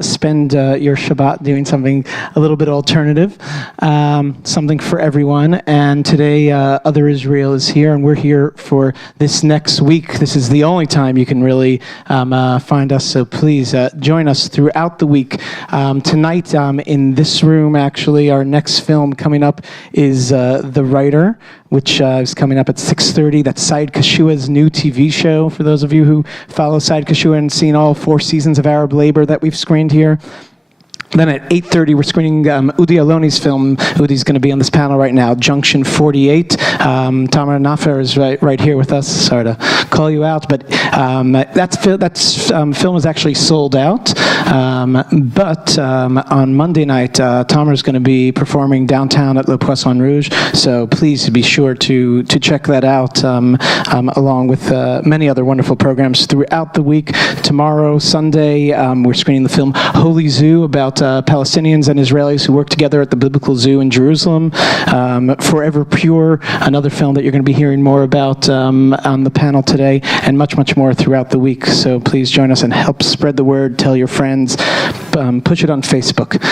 spend your Shabbat doing something a little bit alternative, something for everyone. And today, Other Israel is here, and we're here for this next week. This is the only time you can really find us, so please join us throughout the week. Tonight, in this room, actually, our next film coming up is The Writer, which is coming up at 6:30. That's Said Kashua's new TV show, for those of you who follow Said Kashua and seen all 4 seasons of Arab Labor that we've screened here. Then at 8:30, we're screening Udi Aloni's film. Udi's going to be on this panel right now, Junction 48. Tamara Nafer is right here with us. Sorry to call you out, but film is actually sold out. But on Monday night, Tamara's going to be performing downtown at Le Poisson Rouge, so please be sure to check that out, along with many other wonderful programs throughout the week. Tomorrow, Sunday, we're screening the film Holy Zoo, about Palestinians and Israelis who work together at the Biblical Zoo in Jerusalem. Forever Pure, another film that you're going to be hearing more about on the panel today, and much, much more throughout the week. So please join us and help spread the word, tell your friends, push it on Facebook.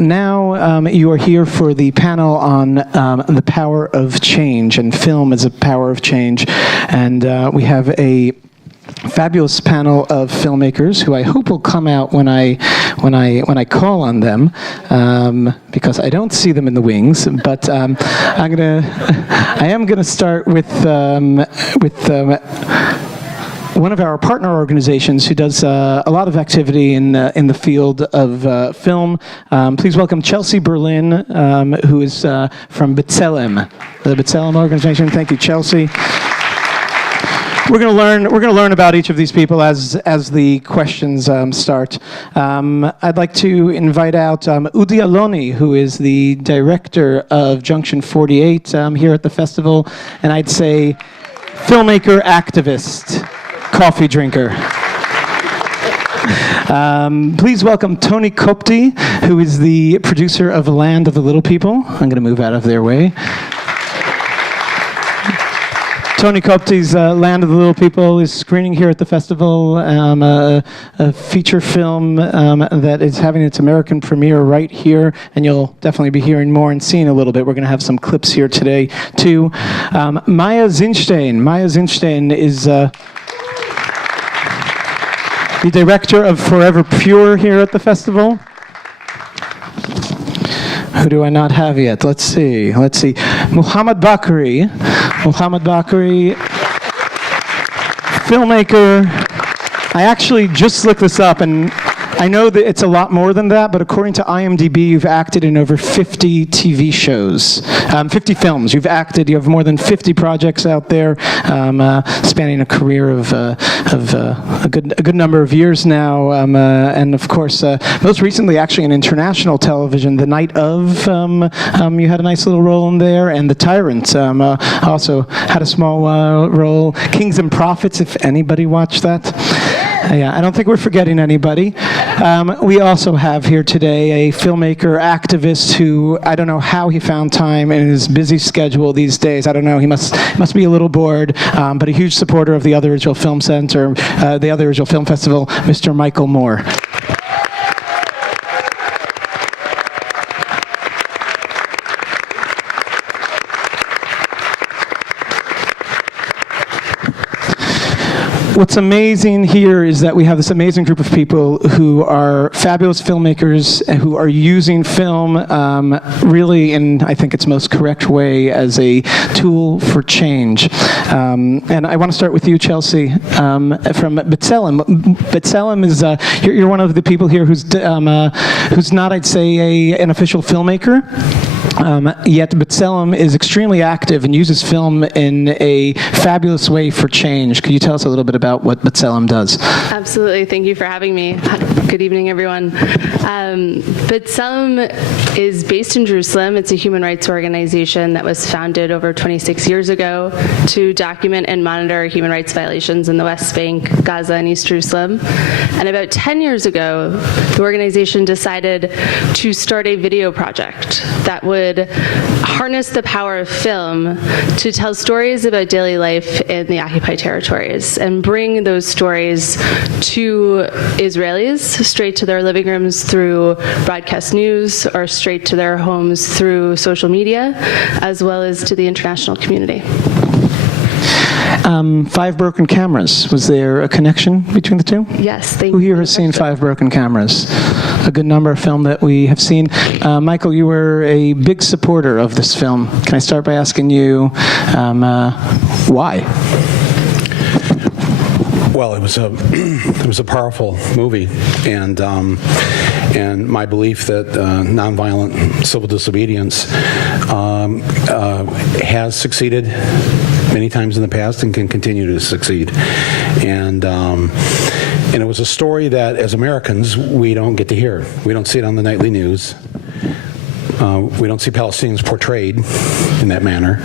Now you are here for the panel on the power of change, and film as a power of change. And we have a fabulous panel of filmmakers who I hope will come out when I call on them, because I don't see them in the wings. But I am gonna start with one of our partner organizations who does a lot of activity in the field of film. Please welcome Chelsey Berlin, who is from B'Tselem, the B'Tselem organization. Thank you, Chelsey. We're going to learn about each of these people as the questions start. I'd like to invite out Udi Aloni, who is the director of Junction 48 here at the festival, and I'd say filmmaker, activist, coffee drinker. Please welcome Tony Copti, who is the producer of Land of the Little People. I'm going to move out of their way. Tony Copti's Land of the Little People is screening here at the festival, a feature film that is having its American premiere right here, and you'll definitely be hearing more and seeing a little bit. We're going to have some clips here today, too. Maya Zinshtein. Maya Zinshtein is the director of Forever Pure here at the festival. Who do I not have yet? Let's see. Mohammad Bakri. Mohammad Bakri, filmmaker. I actually just looked this up, and I know that it's a lot more than that, but according to IMDb, you've acted in over 50 TV shows, 50 films. You've acted, you have more than 50 projects out there, spanning a career of a good number of years now, and of course, most recently actually in international television, The Night Of, you had a nice little role in there, and The Tyrant also had a small role. Kings and Prophets, if anybody watched that. Yeah, I don't think we're forgetting anybody. We also have here today a filmmaker, activist who, I don't know how he found time in his busy schedule these days. I don't know, he must be a little bored, but a huge supporter of the Other Israel Film Center, the Other Israel Film Festival, Mr. Michael Moore. What's amazing here is that we have this amazing group of people who are fabulous filmmakers and who are using film really in, I think, its most correct way as a tool for change. And I want to start with you, Chelsey, from B'Tselem. B'Tselem is, you're one of the people here who's not, I'd say, an official filmmaker. Yet B'Tselem is extremely active and uses film in a fabulous way for change. Could you tell us a little bit about what B'Tselem does? Absolutely. Thank you for having me. Good evening, everyone. B'Tselem is based in Jerusalem. It's a human rights organization that was founded over 26 years ago to document and monitor human rights violations in the West Bank, Gaza, and East Jerusalem. And about 10 years ago, the organization decided to start a video project that would harness the power of film to tell stories about daily life in the occupied territories and bring those stories to Israelis straight to their living rooms through broadcast news or straight to their homes through social media, as well as to the international community. 5 Broken Cameras. Was there a connection between the two? Yes, thank you. Who here has seen 5 Broken Cameras? A good number of film that we have seen. Michael, you were a big supporter of this film. Can I start by asking you why? Well, it was a powerful movie, and my belief that nonviolent civil disobedience has succeeded many times in the past and can continue to succeed, and it was a story that, as Americans, we don't get to hear. We don't see it on the nightly news. We don't see Palestinians portrayed in that manner.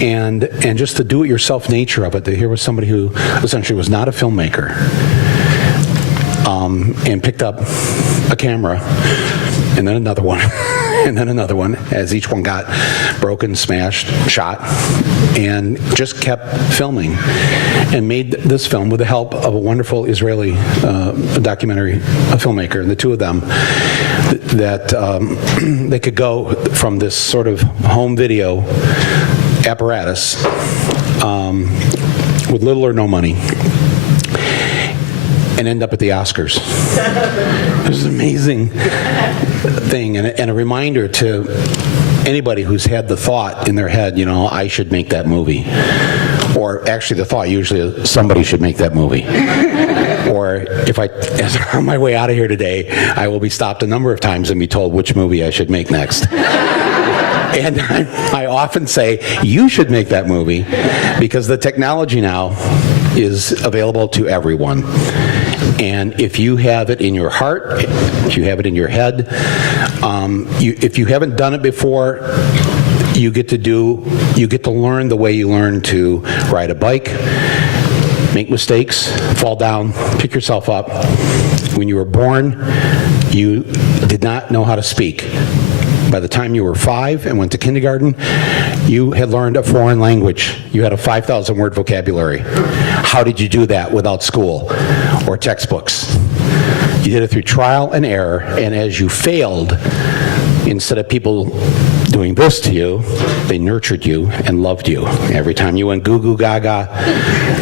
And just the do-it-yourself nature of it, to hear with somebody who essentially was not a filmmaker, and picked up a camera, and then another one, and then another one, as each one got broken, smashed, shot, and just kept filming, and made this film with the help of a wonderful Israeli documentary filmmaker, and the two of them, that they could go from this sort of home video apparatus with little or no money and end up at the Oscars. It was an amazing thing, and a reminder to anybody who's had the thought in their head, I should make that movie. Or actually the thought usually is somebody should make that movie. Or as I'm on my way out of here today, I will be stopped a number of times and be told which movie I should make next. And I often say, you should make that movie, because the technology now is available to everyone. And if you have it in your heart, if you have it in your head, if you haven't done it before, you get to learn the way you learn to ride a bike, make mistakes, fall down, pick yourself up. When you were born, you did not know how to speak. By the time you were 5 and went to kindergarten, you had learned a foreign language. You had a 5,000 word vocabulary. How did you do that without school or textbooks? You did it through trial and error, and as you failed, instead of people doing this to you, they nurtured you and loved you. Every time you went goo goo gaga,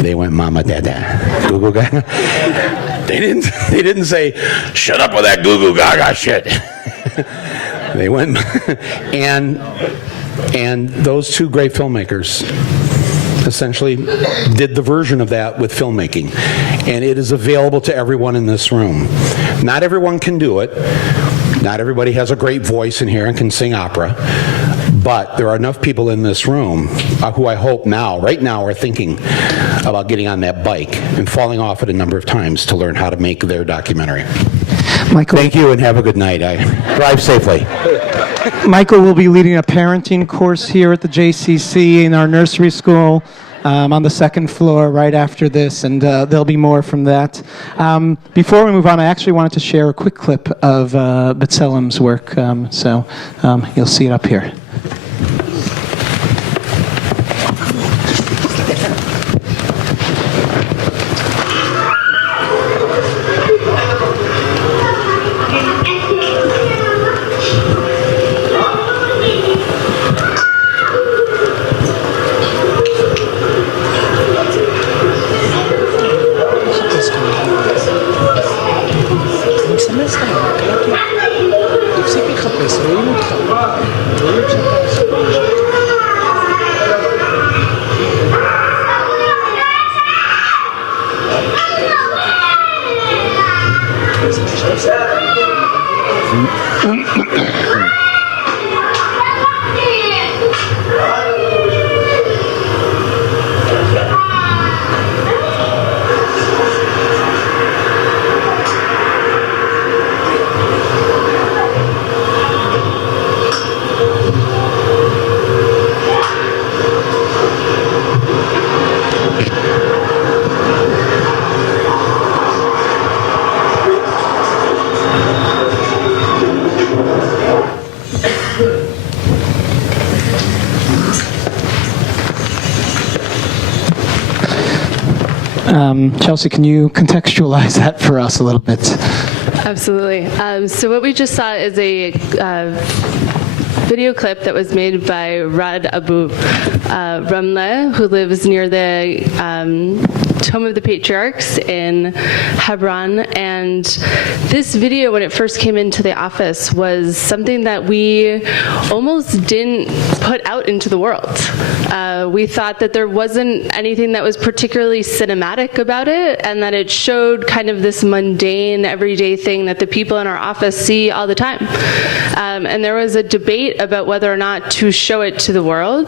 they went mama dada. Goo goo gaga. They didn't say, shut up with that goo goo gaga shit. They went, and those two great filmmakers essentially did the version of that with filmmaking, and it is available to everyone in this room. Not everyone can do it. Not everybody has a great voice in here and can sing opera, but there are enough people in this room who I hope right now are thinking about getting on that bike and falling off it a number of times to learn how to make their documentary. Michael, thank you and have a good night. Drive safely. Michael will be leading a parenting course here at the JCC in our nursery school on the 2nd floor right after this, and there'll be more from that. Before we move on, I actually wanted to share a quick clip of B'Tselem's work, so you'll see it up here. Chelsey, can you contextualize that for us a little bit? Absolutely. So what we just saw is a video clip that was made by Rad Abu Ramleh, who lives near the Tomb of the Patriarchs in Hebron. And this video, when it first came into the office, was something that we almost didn't put out into the world. We thought that there wasn't anything that was particularly cinematic about it, and that it showed kind of this mundane, everyday thing that the people in our office see all the time. And there was a debate about whether or not to show it to the world.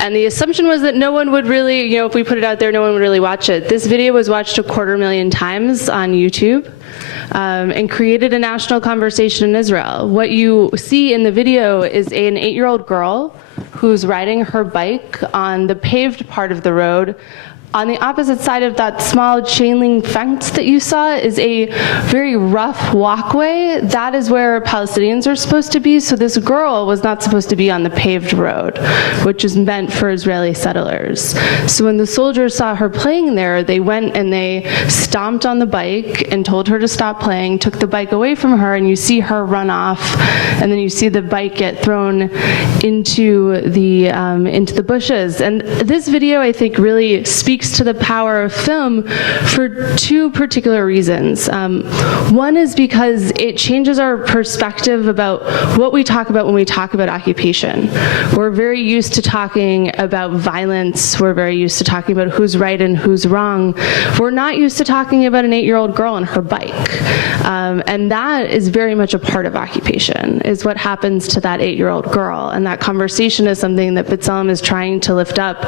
And the assumption was that no one would really, if we put it out there, no one would really watch it. This video was watched 250,000 times on YouTube. And created a national conversation in Israel. What you see in the video is an 8-year-old girl who's riding her bike on the paved part of the road. On the opposite side of that small chain link fence that you saw is a very rough walkway. That is where Palestinians are supposed to be, so this girl was not supposed to be on the paved road, which is meant for Israeli settlers. So when the soldiers saw her playing there, they went and they stomped on the bike and told her to stop playing, took the bike away from her, and you see her run off, and then you see the bike get thrown into the bushes. And this video, I think, really speaks to the power of film for two particular reasons. One is because it changes our perspective about what we talk about when we talk about occupation. We're very used to talking about violence. We're very used to talking about who's right and who's wrong. We're not used to talking about an 8-year-old girl and her bike. And that is very much a part of occupation, is what happens to that 8-year-old girl. And that conversation is something that B'Tselem is trying to lift up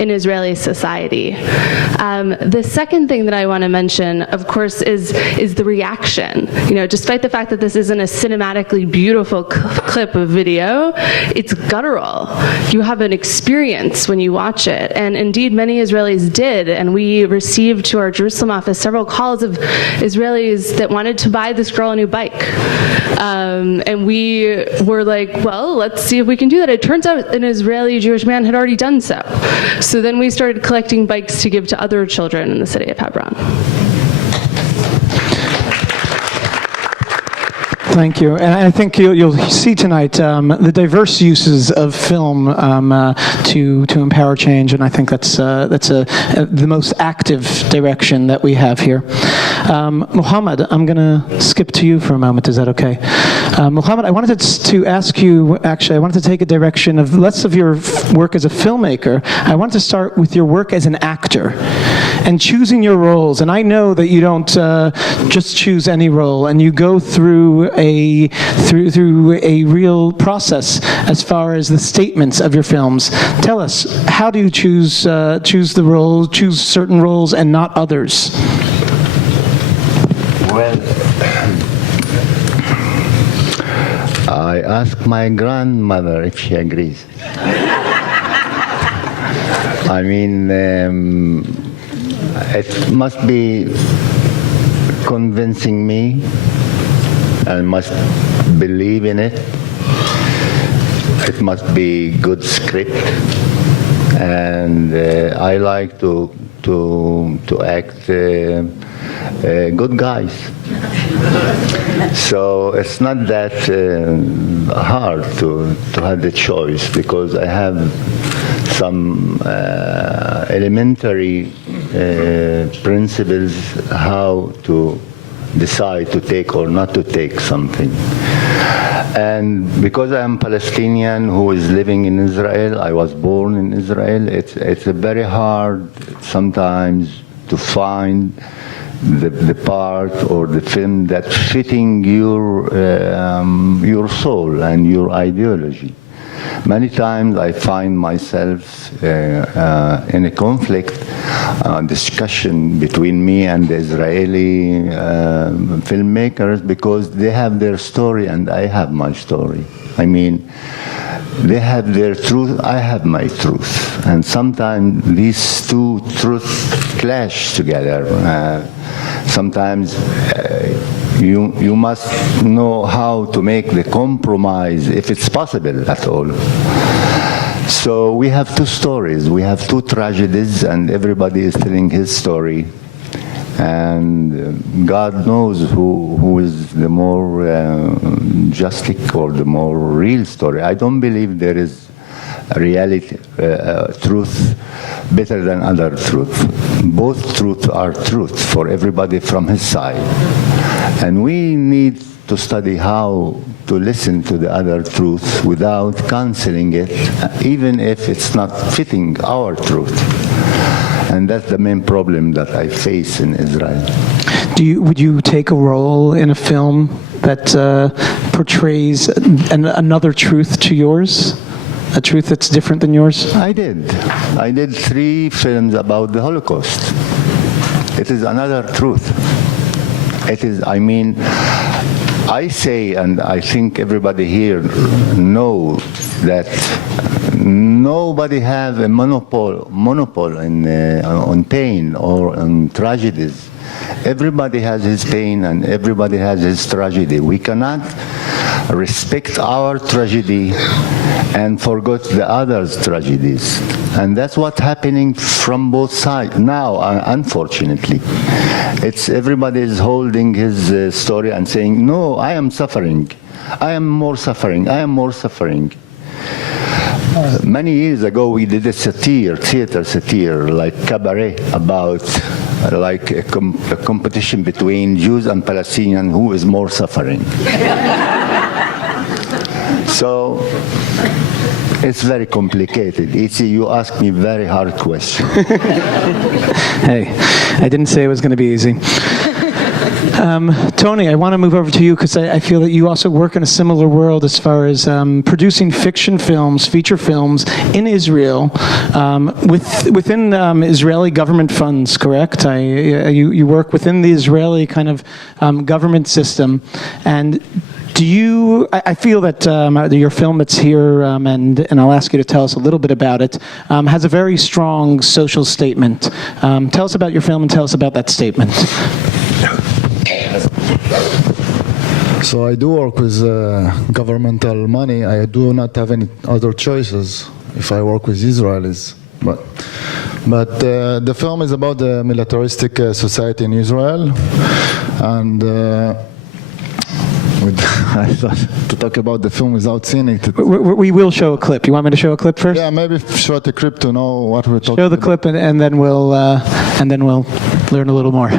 in Israeli society. The second thing that I want to mention, of course, is the reaction. Despite the fact that this isn't a cinematically beautiful clip of video, it's guttural. You have an experience when you watch it, and indeed many Israelis did, and we received to our Jerusalem office several calls of Israelis that wanted to buy this girl a new bike. And we were like, well, let's see if we can do that. It turns out an Israeli Jewish man had already done so. So then we started collecting bikes to give to other children in the city of Hebron. Thank you. And I think you'll see tonight the diverse uses of film to empower change, and I think that's the most active direction that we have here. Mohammad, I'm going to skip to you for a moment. Is that okay? Mohammad, I wanted to ask you, actually, I wanted to take a direction of less of your work as a filmmaker. I wanted to start with your work as an actor and choosing your roles. And I know that you don't just choose any role, and you go through a real process as far as the statements of your films. Tell us, how do you choose certain roles and not others? Well, I asked my grandmother if she agrees. I mean, it must be convincing me. I must believe in it. It must be good script, and I like to act good guys. So it's not that hard to have the choice, because I have some elementary principles how to decide to take or not to take something. And because I am Palestinian who is living in Israel, I was born in Israel, it's very hard sometimes to find the part or the film that fitting your soul and your ideology. Many times I find myself in a conflict, discussion between me and the Israeli filmmakers, because they have their story and I have my story. I mean, they have their truth, I have my truth. And sometimes these two truths clash together. Sometimes you must know how to make the compromise, if it's possible at all. So we have two stories, we have two tragedies, and everybody is telling his story And God knows who is the more justic or the more real story. I don't believe there is a reality, truth better than other truth. Both truths are truth for everybody from his side. And we need to study how to listen to the other truth without canceling it, even if it's not fitting our truth. And that's the main problem that I face in Israel. Would you take a role in a film that portrays another truth to yours? A truth that's different than yours? I did 3 films about the Holocaust. It is another truth. It is, I mean, I say, and I think everybody here knows that nobody has a monopoly on pain or on tragedies. Everybody has his pain and everybody has his tragedy. We cannot respect our tragedy and forget the others' tragedies. And that's what's happening from both sides now, unfortunately. It's everybody is holding his story and saying, no, I am suffering. I am more suffering. I am more suffering. Many years ago, we did a theater satire, like cabaret, about like a competition between Jews and Palestinians, who is more suffering. So it's very complicated. You ask me very hard questions. Hey, I didn't say it was going to be easy. Tony, I want to move over to you because I feel that you also work in a similar world as far as producing fiction films, feature films in Israel within Israeli government funds, correct? You work within the Israeli kind of government system. And I feel that your film that's here, and I'll ask you to tell us a little bit about it, has a very strong social statement. Tell us about your film and tell us about that statement. So I do work with governmental money. I do not have any other choices if I work with Israelis. But the film is about the militaristic society in Israel, and I thought to talk about the film without seeing it. We will show a clip. You want me to show a clip first? Yeah, maybe show the clip to know what we're talking about. Show the clip, and then we'll learn a little more.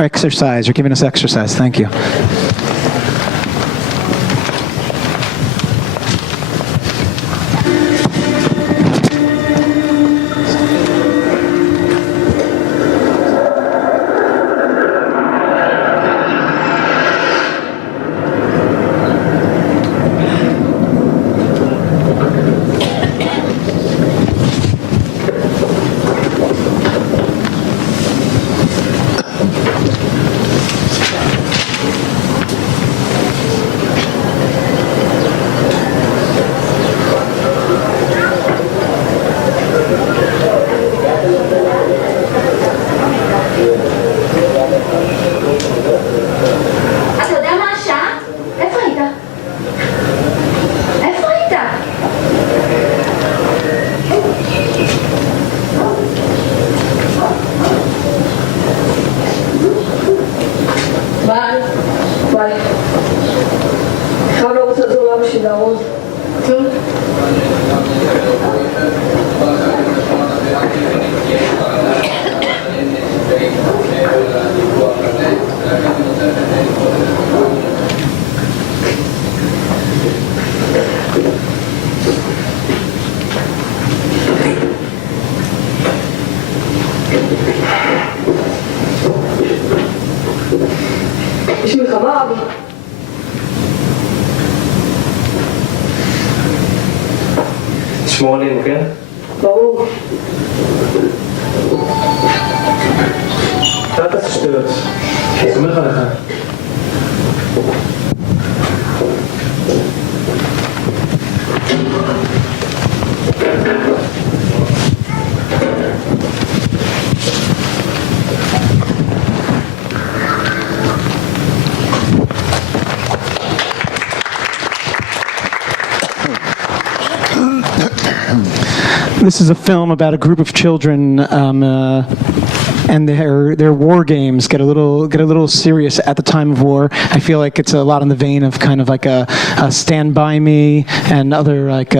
Exercise. You're giving us exercise. Thank you. תשמור עלינו, כן? ברור. אל תעשה שטויות, אני סומך עליך. This is a film about a group of children and their war games get a little serious at the time of war. I feel like it's a lot in the vein of kind of like a Stand By Me and other like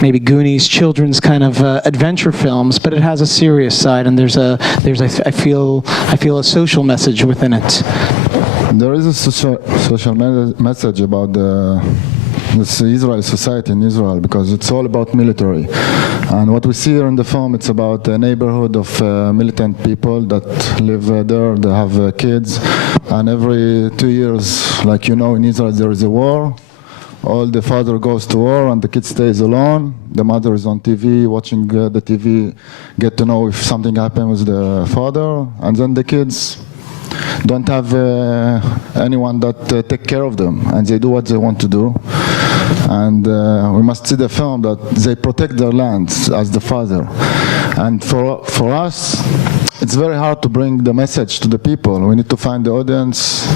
maybe Goonies, children's kind of adventure films, but it has a serious side, and I feel a social message within it. There is a social message about this Israeli society in Israel, because it's all about military. And what we see here in the film, it's about a neighborhood of militant people that live there, they have kids, and every 2 years, like you know, in Israel there is a war. All the father goes to war and the kid stays alone. The mother is on TV, watching the TV, get to know if something happened with the father, and then the kids don't have anyone that take care of them, and they do what they want to do. And we must see the film that they protect their lands as the father. And for us, it's very hard to bring the message to the people. We need to find the audience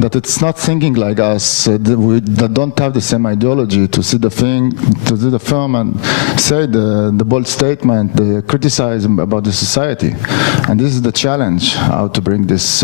that it's not thinking like us, that don't have the same ideology, to see the film and say the bold statement, the criticism about the society. And this is the challenge, how to bring this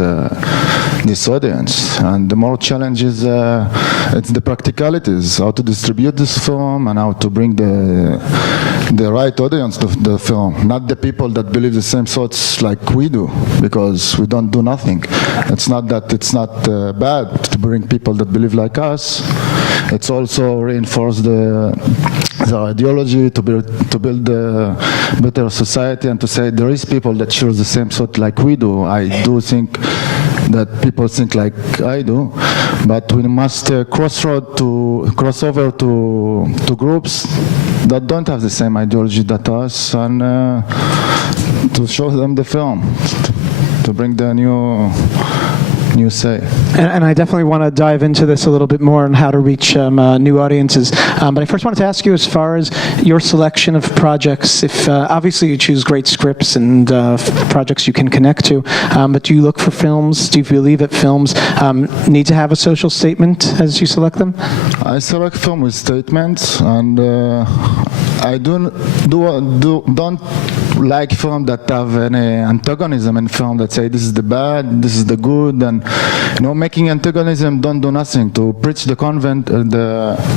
audience. And the more challenge is it's the practicalities, how to distribute this film and how to bring the right audience to the film, not the people that believe the same thoughts like we do, because we don't do nothing. It's not that it's not bad to bring people that believe like us. It's also reinforce the ideology to build a better society, and to say there is people that share the same thought like we do. I do think that people think like I do, but we must cross over to groups that don't have the same ideology that us, and to show them the film, to bring the new say. And I definitely want to dive into this a little bit more on how to reach new audiences. But I first wanted to ask you, as far as your selection of projects, if obviously you choose great scripts and projects you can connect to, but do you look for films? Do you believe that films need to have a social statement as you select them? I select film with statements, and I don't like film that have any antagonism in film, that say this is the bad, this is the good, and making antagonism don't do nothing. To preach the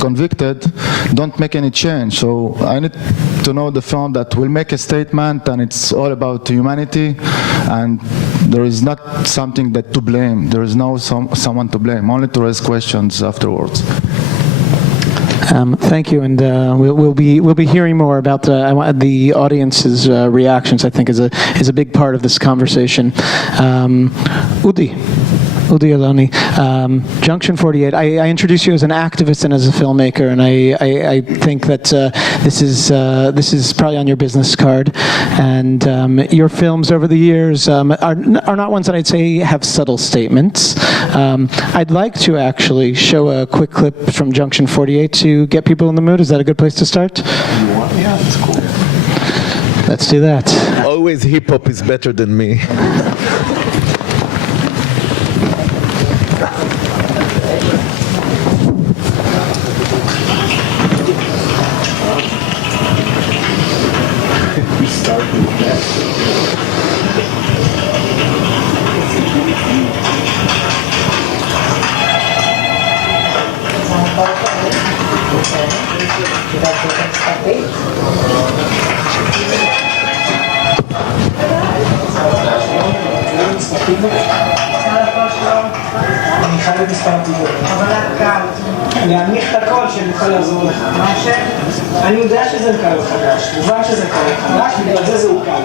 convicted don't make any change. So I need to know the film that will make a statement, and it's all about humanity, and there is not something that to blame. There is no someone to blame, only to raise questions afterwards. Thank you, and we'll be hearing more about the audience's reactions. I think is a big part of this conversation. Udi Aloni, Junction 48. I introduced you as an activist and as a filmmaker, and I think that this is probably on your business card. And your films over the years are not ones that I'd say have subtle statements. I'd like to actually show a quick clip from Junction 48 to get people in the mood. Is that a good place to start? Yeah, that's cool. Let's do that. Always hip hop is better than me. אני חייב מספר טיפול. להנמיך את הכל שנוכל לעזור לך. אני יודע שזה קל חדש, מובן שזה קל חדש, בגלל זה הוא קל.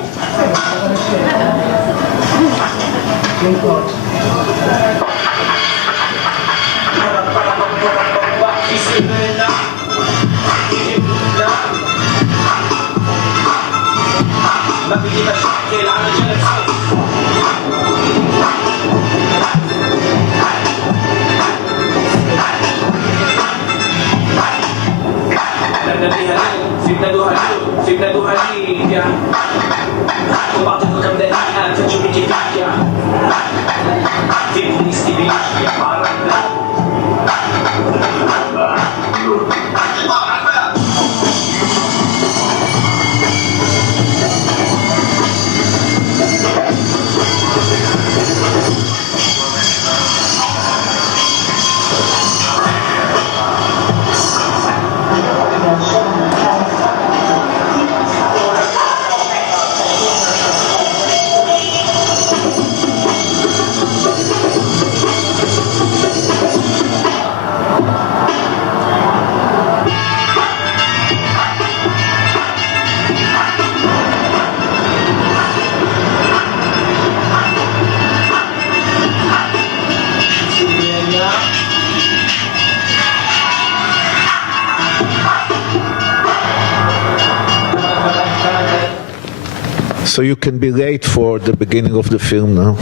So you can be late for the beginning of the film now.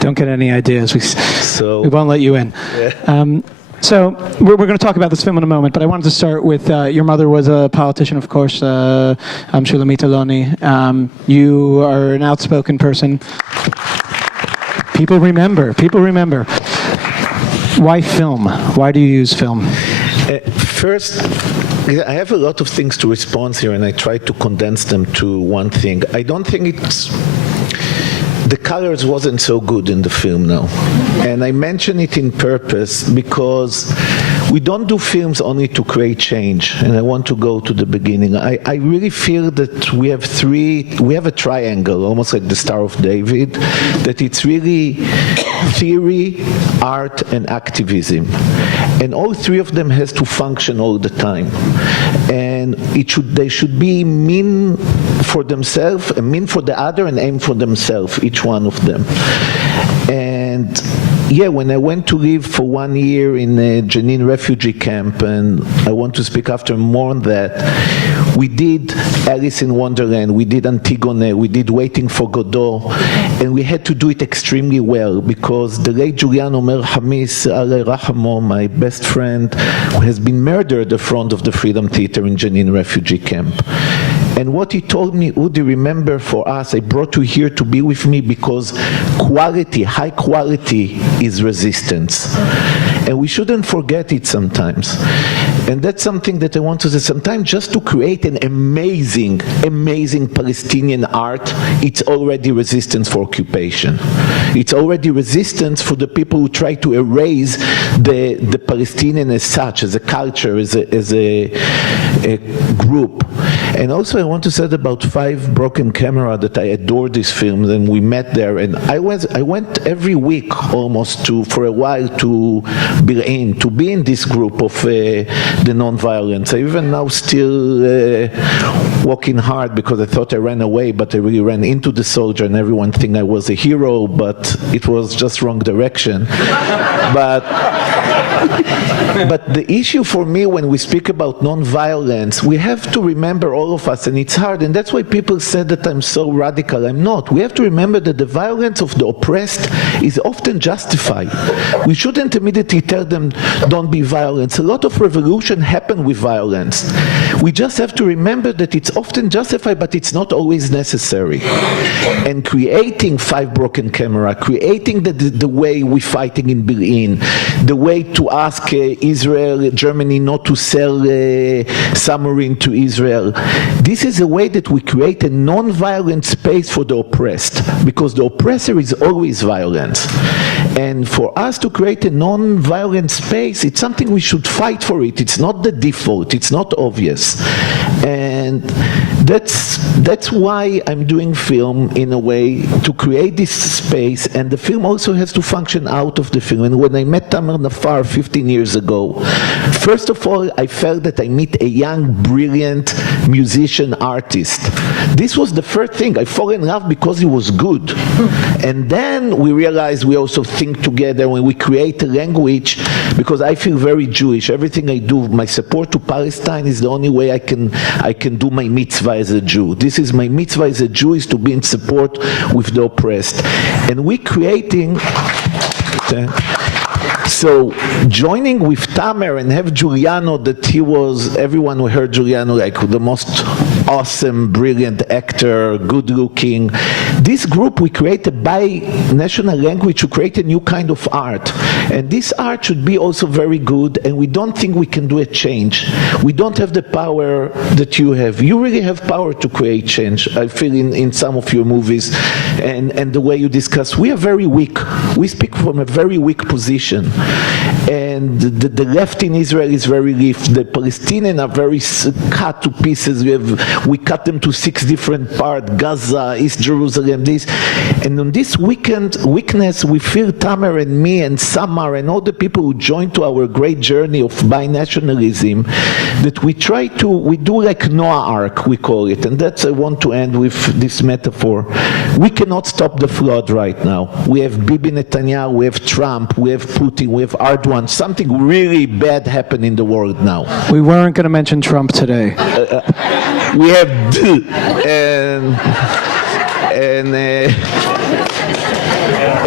Don't get any ideas. We So won't let you in. So we're going to talk about this film in a moment, but I wanted to start with your mother was a politician, of course, Shulamit Aloni. You are an outspoken person. People remember. Why film? Why do you use film? First, I have a lot of things to respond here, and I try to condense them to one thing. I don't think the colors wasn't so good in the film now. And I mention it in purpose because we don't do films only to create change. And I want to go to the beginning. I really feel that we have a triangle, almost like the Star of David, that it's really theory, art, and activism. And all three of them has to function all the time. And they should be mean for themselves, and mean for the other, and aim for themselves, each one of them. And yeah, when I went to live for 1 year in a Jenin refugee camp, and I want to speak after more on that, we did Alice in Wonderland, we did Antigone, we did Waiting for Godot, and we had to do it extremely well because the late Julian Omer Hamis, Ale Rahamo, my best friend, has been murdered at the front of the Freedom Theater in Jenin refugee camp. And what he told me, Udi, remember for us, I brought you here to be with me because quality, high quality is resistance. And we shouldn't forget it sometimes. And that's something that I want to say. Sometimes just to create an amazing, amazing Palestinian art, it's already resistance for occupation. It's already resistance for the people who try to erase the Palestinian as such, as a culture, as a group. And also I want to say about Five Broken Camera that I adore this film, and we met there, and I went every week almost for a while to be in this group of the non-violence. I even now still walking hard because I thought I ran away, but I really ran into the soldier, and everyone think I was a hero, but it was just wrong direction. But the issue for me when we speak about non-violence, we have to remember, all of us, and it's hard, and that's why people said that I'm so radical. I'm not. We have to remember that the violence of the oppressed is often justified. We shouldn't immediately tell them, don't be violent. A lot of revolution happen with violence. We just have to remember that it's often justified, but it's not always necessary. And creating Five Broken Camera, creating the way we're fighting in Berlin, the way to ask Israel, Germany not to sell submarine to Israel. This is a way that we create a non-violent space for the oppressed, because the oppressor is always violence. And for us to create a non-violent space, it's something we should fight for it. It's not the default, it's not obvious. And that's why I'm doing film in a way, to create this space, and the film also has to function out of the film. And when I met Tamer Nafar 15 years ago, first of all, I felt that I meet a young, brilliant musician artist. This was the first thing. I fell in love because he was good. And then we realized we also think together when we create a language, because I feel very Jewish. Everything I do, my support to Palestine is the only way I can do my mitzvah as a Jew. This is my mitzvah as a Jew, is to be in support with the oppressed. And we creating... So joining with Tamer and have Giuliano, that he was, everyone who heard Giuliano like the most awesome, brilliant actor, good looking. This group, we created by national language to create a new kind of art. And this art should be also very good, and we don't think we can do a change. We don't have the power that you have. You really have power to create change, I feel, in some of your movies and the way you discuss. We are very weak. We speak from a very weak position. And the left in Israel is very weak. The Palestinians are very cut to pieces. We cut them to 6 different parts: Gaza, East Jerusalem, this. And on this weakness, we feel, Tamer and me and Samar and all the people who joined to our great journey of binationalism, that we do like Noah Ark, we call it. And that's, I want to end with this metaphor. We cannot stop the flood right now. We have Bibi Netanyahu, we have Trump, we have Putin, we have Erdogan. Something really bad happened in the world now. We weren't going to mention Trump today. we have D,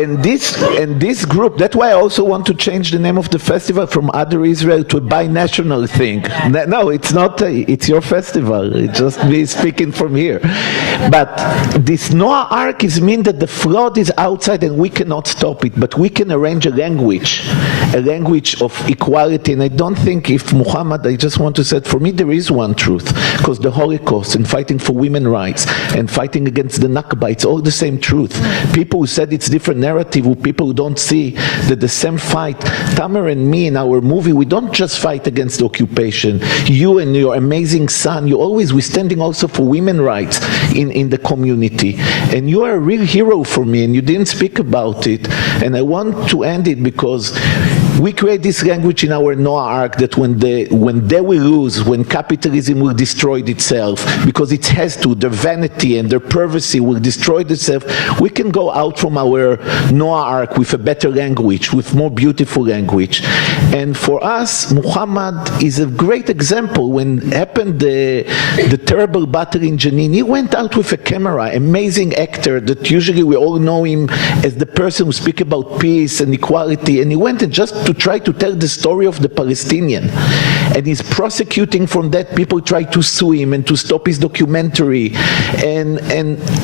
and this group, that's why I also want to change the name of the festival from Other Israel to a binational thing. No, it's not, it's your festival. It's just me speaking from here. But this Noah Ark is mean that the flood is outside and we cannot stop it, but we can arrange a language of equality. And I don't think if Mohammad, I just want to say, for me there is one truth, because the Holocaust and fighting for women's rights and fighting against the Nakba, it's all the same truth. People who said it's different narrative, who people who don't see that the same fight, Tamer and me in our movie, we don't just fight against the occupation. You and your amazing son, we're standing also for women's rights in the community. And you are a real hero for me, and you didn't speak about it. And I want to end it because we create this language in our Noah Ark that when they will lose, when capitalism will destroy itself, because it has to, their vanity and their privacy will destroy itself, we can go out from our Noah Ark with a better language, with more beautiful language. And for us, Mohammad is a great example. When happened the terrible battle in Jenin, he went out with a camera, amazing actor that usually we all know him as the person who speaks about peace and equality, and he went and just to try to tell the story of the Palestinian. And he's prosecuting from that. People try to sue him and to stop his documentary. And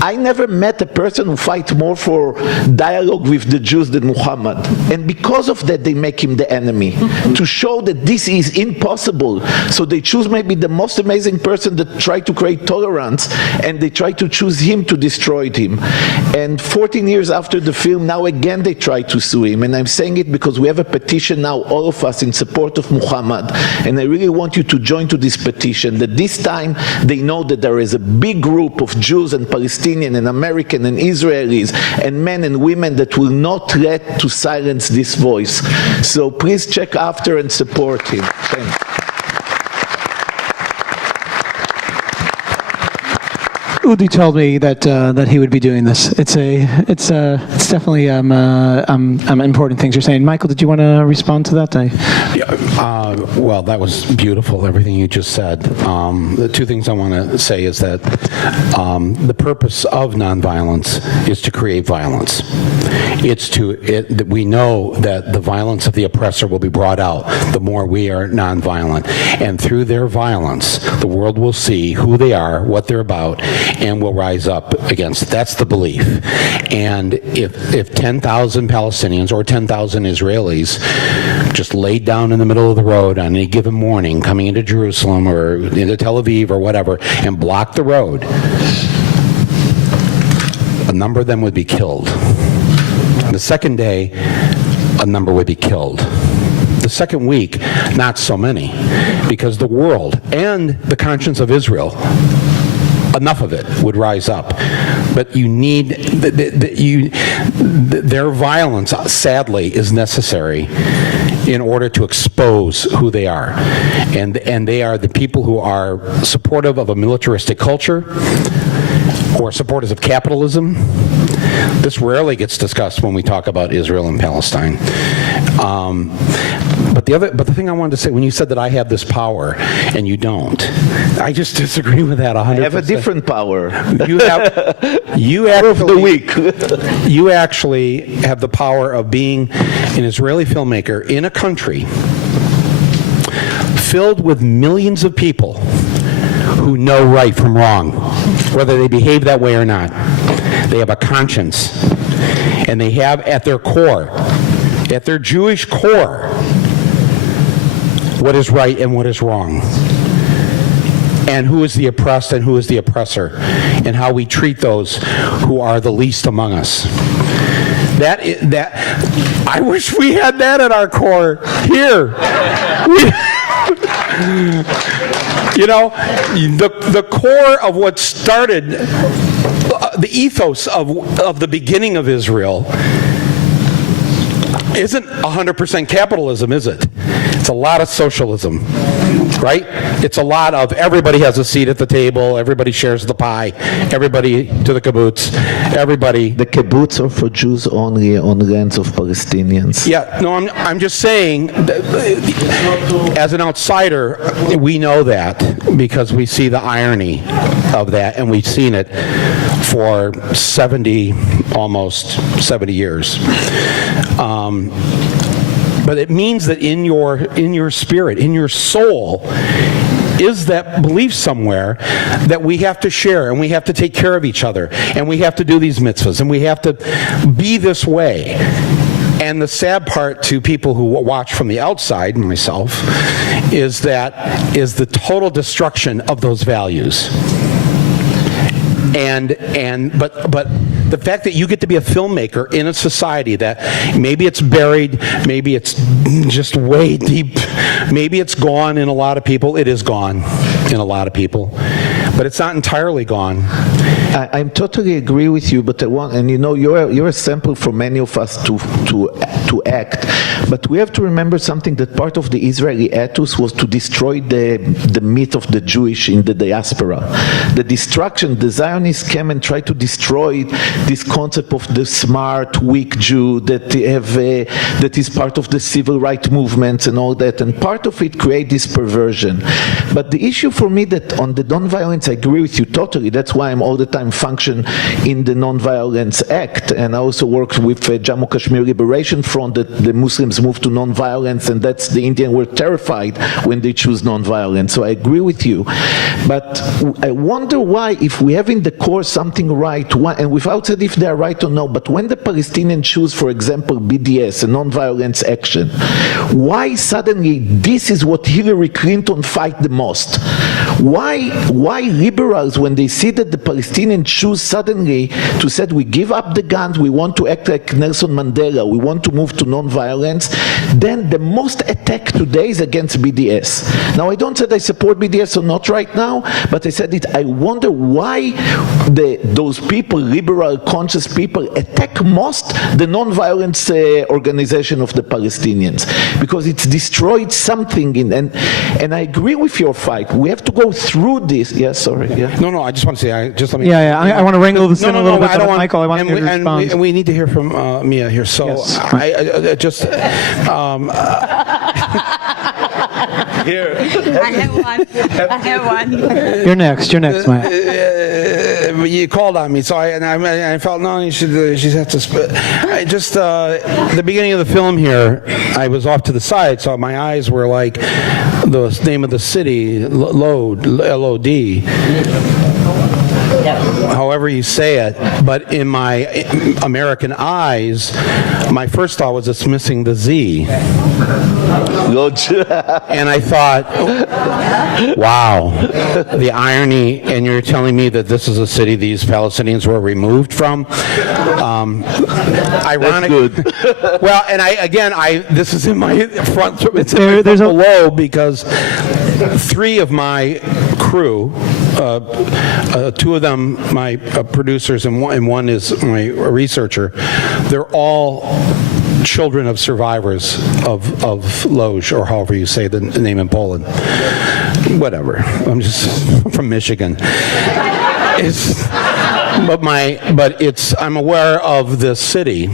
I never met a person who fights more for dialogue with the Jews than Muhammad. And because of that, they make him the enemy, to show that this is impossible. So they choose maybe the most amazing person that tried to create tolerance, and they try to choose him to destroy him. And 14 years after the film, now again they try to sue him. And I'm saying it because we have a petition now, all of us, in support of Muhammad. And I really want you to join to this petition, that this time they know that there is a big group of Jews and Palestinian and American and Israelis and men and women that will not let to silence this voice. So please check after and support him. Thanks. Udi told me that he would be doing this. It's definitely important things you're saying. Michael, did you want to respond to that? Well, that was beautiful, everything you just said. The two things I want to say is that the purpose of nonviolence is to create violence. We know that the violence of the oppressor will be brought out the more we are nonviolent. And through their violence, the world will see who they are, what they're about, and will rise up against it. That's the belief. And if 10,000 Palestinians or 10,000 Israelis just laid down in the middle of the road on any given morning coming into Jerusalem or into Tel Aviv or whatever and blocked the road, a number of them would be killed. The second day, a number would be killed. The second week, not so many, because the world and the conscience of Israel, enough of it would rise up. But you need, their violence, sadly, is necessary in order to expose who they are. And they are the people who are supportive of a militaristic culture, who are supporters of capitalism. This rarely gets discussed when we talk about Israel and Palestine. But the thing I wanted to say, when you said that I have this power and you don't, I just disagree with that 100%. I have a different power. You actually have the power of being an Israeli filmmaker in a country filled with millions of people who know right from wrong, whether they behave that way or not. They have a conscience, and they have at their core, at their Jewish core, what is right and what is wrong, and who is the oppressed and who is the oppressor, and how we treat those who are the least among us. I wish we had that at our core here. The core of what started the ethos of the beginning of Israel isn't 100% capitalism, is it? It's a lot of socialism, right? It's a lot of everybody has a seat at the table, everybody shares the pie, everybody to the kibbutz, everybody. The kibbutz are for Jews only on lands of Palestinians. Yeah, no, I'm just saying, as an outsider, we know that because we see the irony of that, and we've seen it for almost 70 years. But it means that in your spirit, in your soul, is that belief somewhere that we have to share and we have to take care of each other and we have to do these mitzvahs and we have to be this way. And the sad part to people who watch from the outside, myself, is the total destruction of those values. But the fact that you get to be a filmmaker in a society that maybe it's buried, maybe it's just way deep, maybe it's gone in a lot of people. It is gone in a lot of people, but it's not entirely gone. I totally agree with you, but you're a sample for many of us to act. But we have to remember something, that part of the Israeli ethos was to destroy the myth of the Jewish in the diaspora. The destruction, the Zionists came and tried to destroy this concept of the smart, weak Jew that is part of the civil rights movements and all that, and part of it create this perversion. But the issue for me that on the nonviolence, I agree with you totally. That's why I'm all the time function in the Nonviolence Act, and I also work with Jammu Kashmir Liberation Front that the Muslims moved to nonviolence, and that's the Indians were terrified when they choose nonviolence. So I agree with you, but I wonder why, if we have in the core something right, and without saying if they are right or no, but when the Palestinians choose, for example, BDS, a nonviolence action, why suddenly this is what Hillary Clinton fight the most? Why liberals, when they see that the Palestinians choose suddenly to say we give up the guns, we want to act like Nelson Mandela, we want to move to non-violence, then the most attack today is against BDS. Now I don't say I support BDS or not right now, but I said I wonder why those people, liberal conscious people, attack most the non-violence organization of the Palestinians, because it's destroyed something and I agree with your fight. We have to go through this. Yeah, sorry. Yeah. No, I just want to say, I want to wrangle this in a little bit, I don't want, Michael, I want you to respond. And we need to hear from Mia here. So yes. Here. I have one. You're next, Maya. You called on me, so I felt, no, you should have to. The beginning of the film here, I was off to the side, so my eyes were like the name of the city, L-O-D. However you say it, but in my American eyes, my first thought was it's missing the Z. And I thought, wow, the irony, and you're telling me that this is a city these Palestinians were removed from? Ironic. That's good. Well, and this is in my front, it's in my front below, because 3 of my crew, 2 of them my producers and one is my researcher, they're all children of survivors of Lodz, or however you say the name in Poland. Whatever. I'm just from Michigan. I'm aware of this city.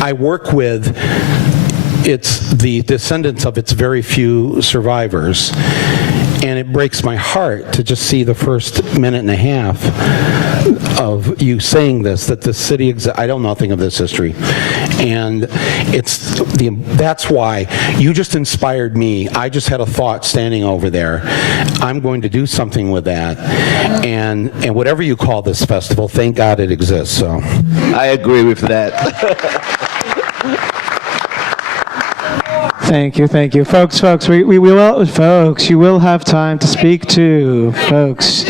I work with it's the descendants of its very few survivors. And it breaks my heart to just see the first minute and a half of you saying this, that the city I don't know nothing of this history. And that's why you just inspired me. I just had a thought standing over there. I'm going to do something with that. And whatever you call this festival, thank God it exists. So I agree with that. Thank you. Folks, you will have time to speak to. Folks,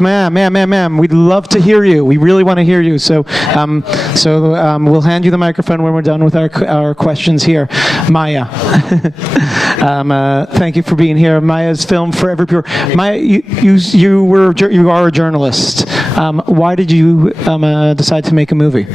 ma'am, we'd love to hear you. We really want to hear you. So we'll hand you the microphone when we're done with our questions here. Maya, thank you for being here. Maya's film Forever Pure. Maya, you are a journalist. Why did you decide to make a movie?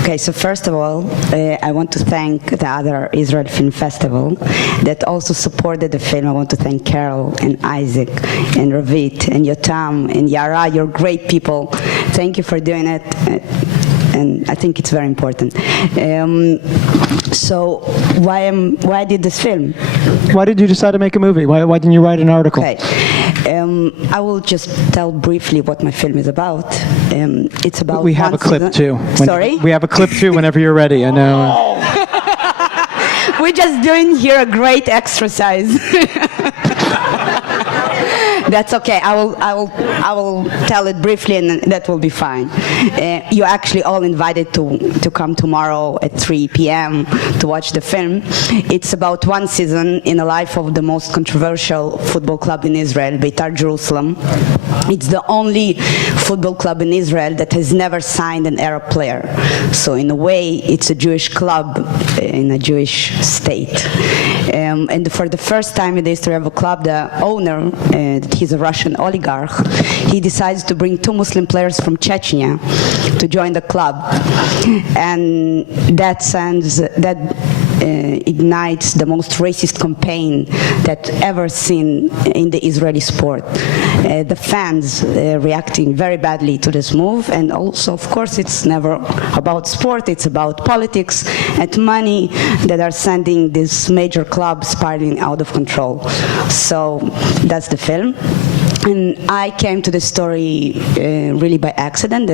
Okay, so first of all, I want to thank the other Israel Film Festival that also supported the film. I want to thank Carol and Isaac and Ravit and Yotam and Yara. You're great people. Thank you for doing it. And I think it's very important. So why I did this film? Why did you decide to make a movie? Why didn't you write an article? Okay. I will just tell briefly what my film is about. It's about We have a clip too. Sorry? We have a clip too whenever you're ready. I know. We're just doing here a great exercise. That's okay. I will tell it briefly, and that will be fine. You're actually all invited to come tomorrow at 3 p.m. to watch the film. It's about one season in the life of the most controversial football club in Israel, Beitar Jerusalem. It's the only football club in Israel that has never signed an Arab player. So in a way, it's a Jewish club in a Jewish state. And for the first time in the history of a club, the owner, he's a Russian oligarch, he decides to bring 2 Muslim players from Chechnya to join the club. And that ignites the most racist campaign that ever seen in the Israeli sport. The fans reacting very badly to this move, and also, of course, it's never about sport, it's about politics and money that are sending this major club spiraling out of control. So that's the film. And I came to the story really by accident.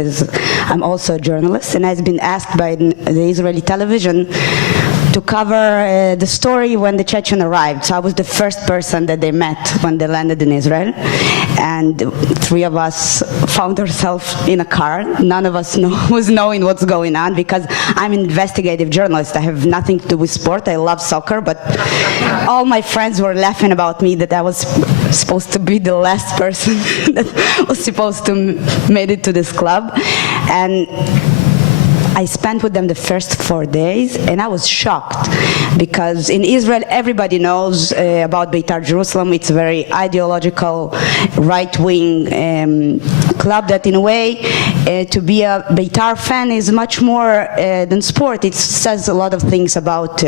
I'm also a journalist, and I've been asked by the Israeli television to cover the story when the Chechen arrived. So I was the first person that they met when they landed in Israel. And 3 of us found ourselves in a car. None of us was knowing what's going on, because I'm an investigative journalist. I have nothing to do with sport. I love soccer, but all my friends were laughing about me that I was supposed to be the last person that was supposed to made it to this club. And I spent with them the first 4 days, and I was shocked, because in Israel everybody knows about Beitar Jerusalem. It's a very ideological, right-wing club that, in a way, to be a Beitar fan is much more than sport. It says a lot of things about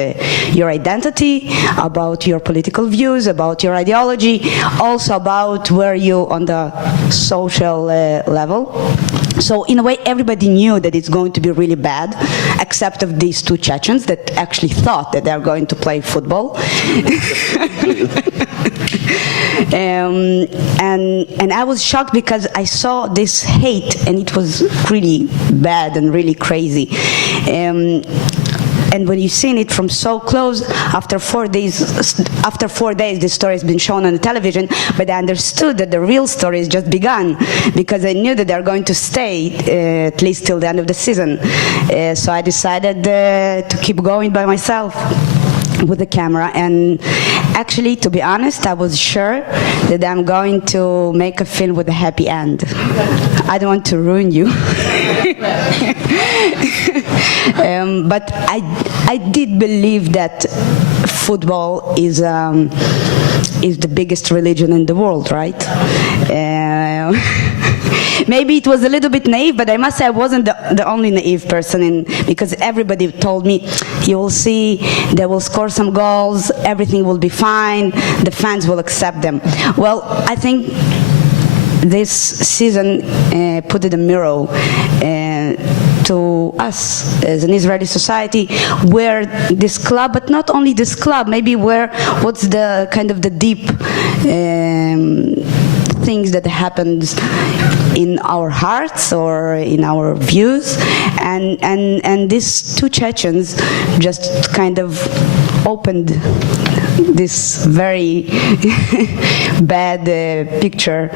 your identity, about your political views, about your ideology, also about where you on the social level. So in a way, everybody knew that it's going to be really bad, except of these 2 Chechens that actually thought that they're going to play football. And I was shocked, because I saw this hate, and it was really bad and really crazy. And when you've seen it from so close, after 4 days, this story has been shown on the television, but I understood that the real story has just begun, because I knew that they're going to stay at least till the end of the season. So I decided to keep going by myself with the camera. And actually, to be honest, I was sure that I'm going to make a film with a happy end. I don't want to ruin you. But I did believe that football is the biggest religion in the world, right? Maybe it was a little bit naive, but I must say I wasn't the only naive person, because everybody told me, you will see, they will score some goals, everything will be fine, the fans will accept them. Well, I think this season put it a mirror to us as an Israeli society, where this club, but not only this club, maybe what's the kind of the deep things that happens in our hearts or in our views, and these 2 Chechens just kind of opened this very bad picture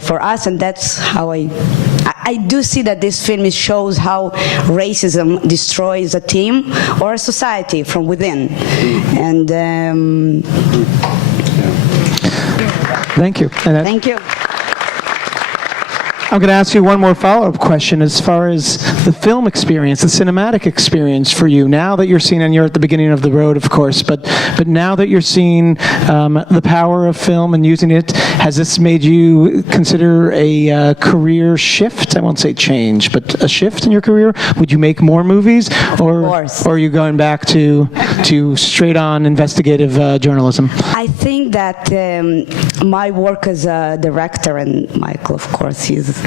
for us, and that's how I do see that this film shows how racism destroys a team or a society from within. And Thank you. thank you. I'm going to ask you one more follow-up question as far as the film experience, the cinematic experience for you. Now that you're seeing, and you're at the beginning of the road, of course, but now that you're seeing the power of film and using it, has this made you consider a career shift? I won't say change, but a shift in your career? Would you make more movies, or are you going back to straight-on investigative journalism? I think that my work as a director, and Michael, of course, he's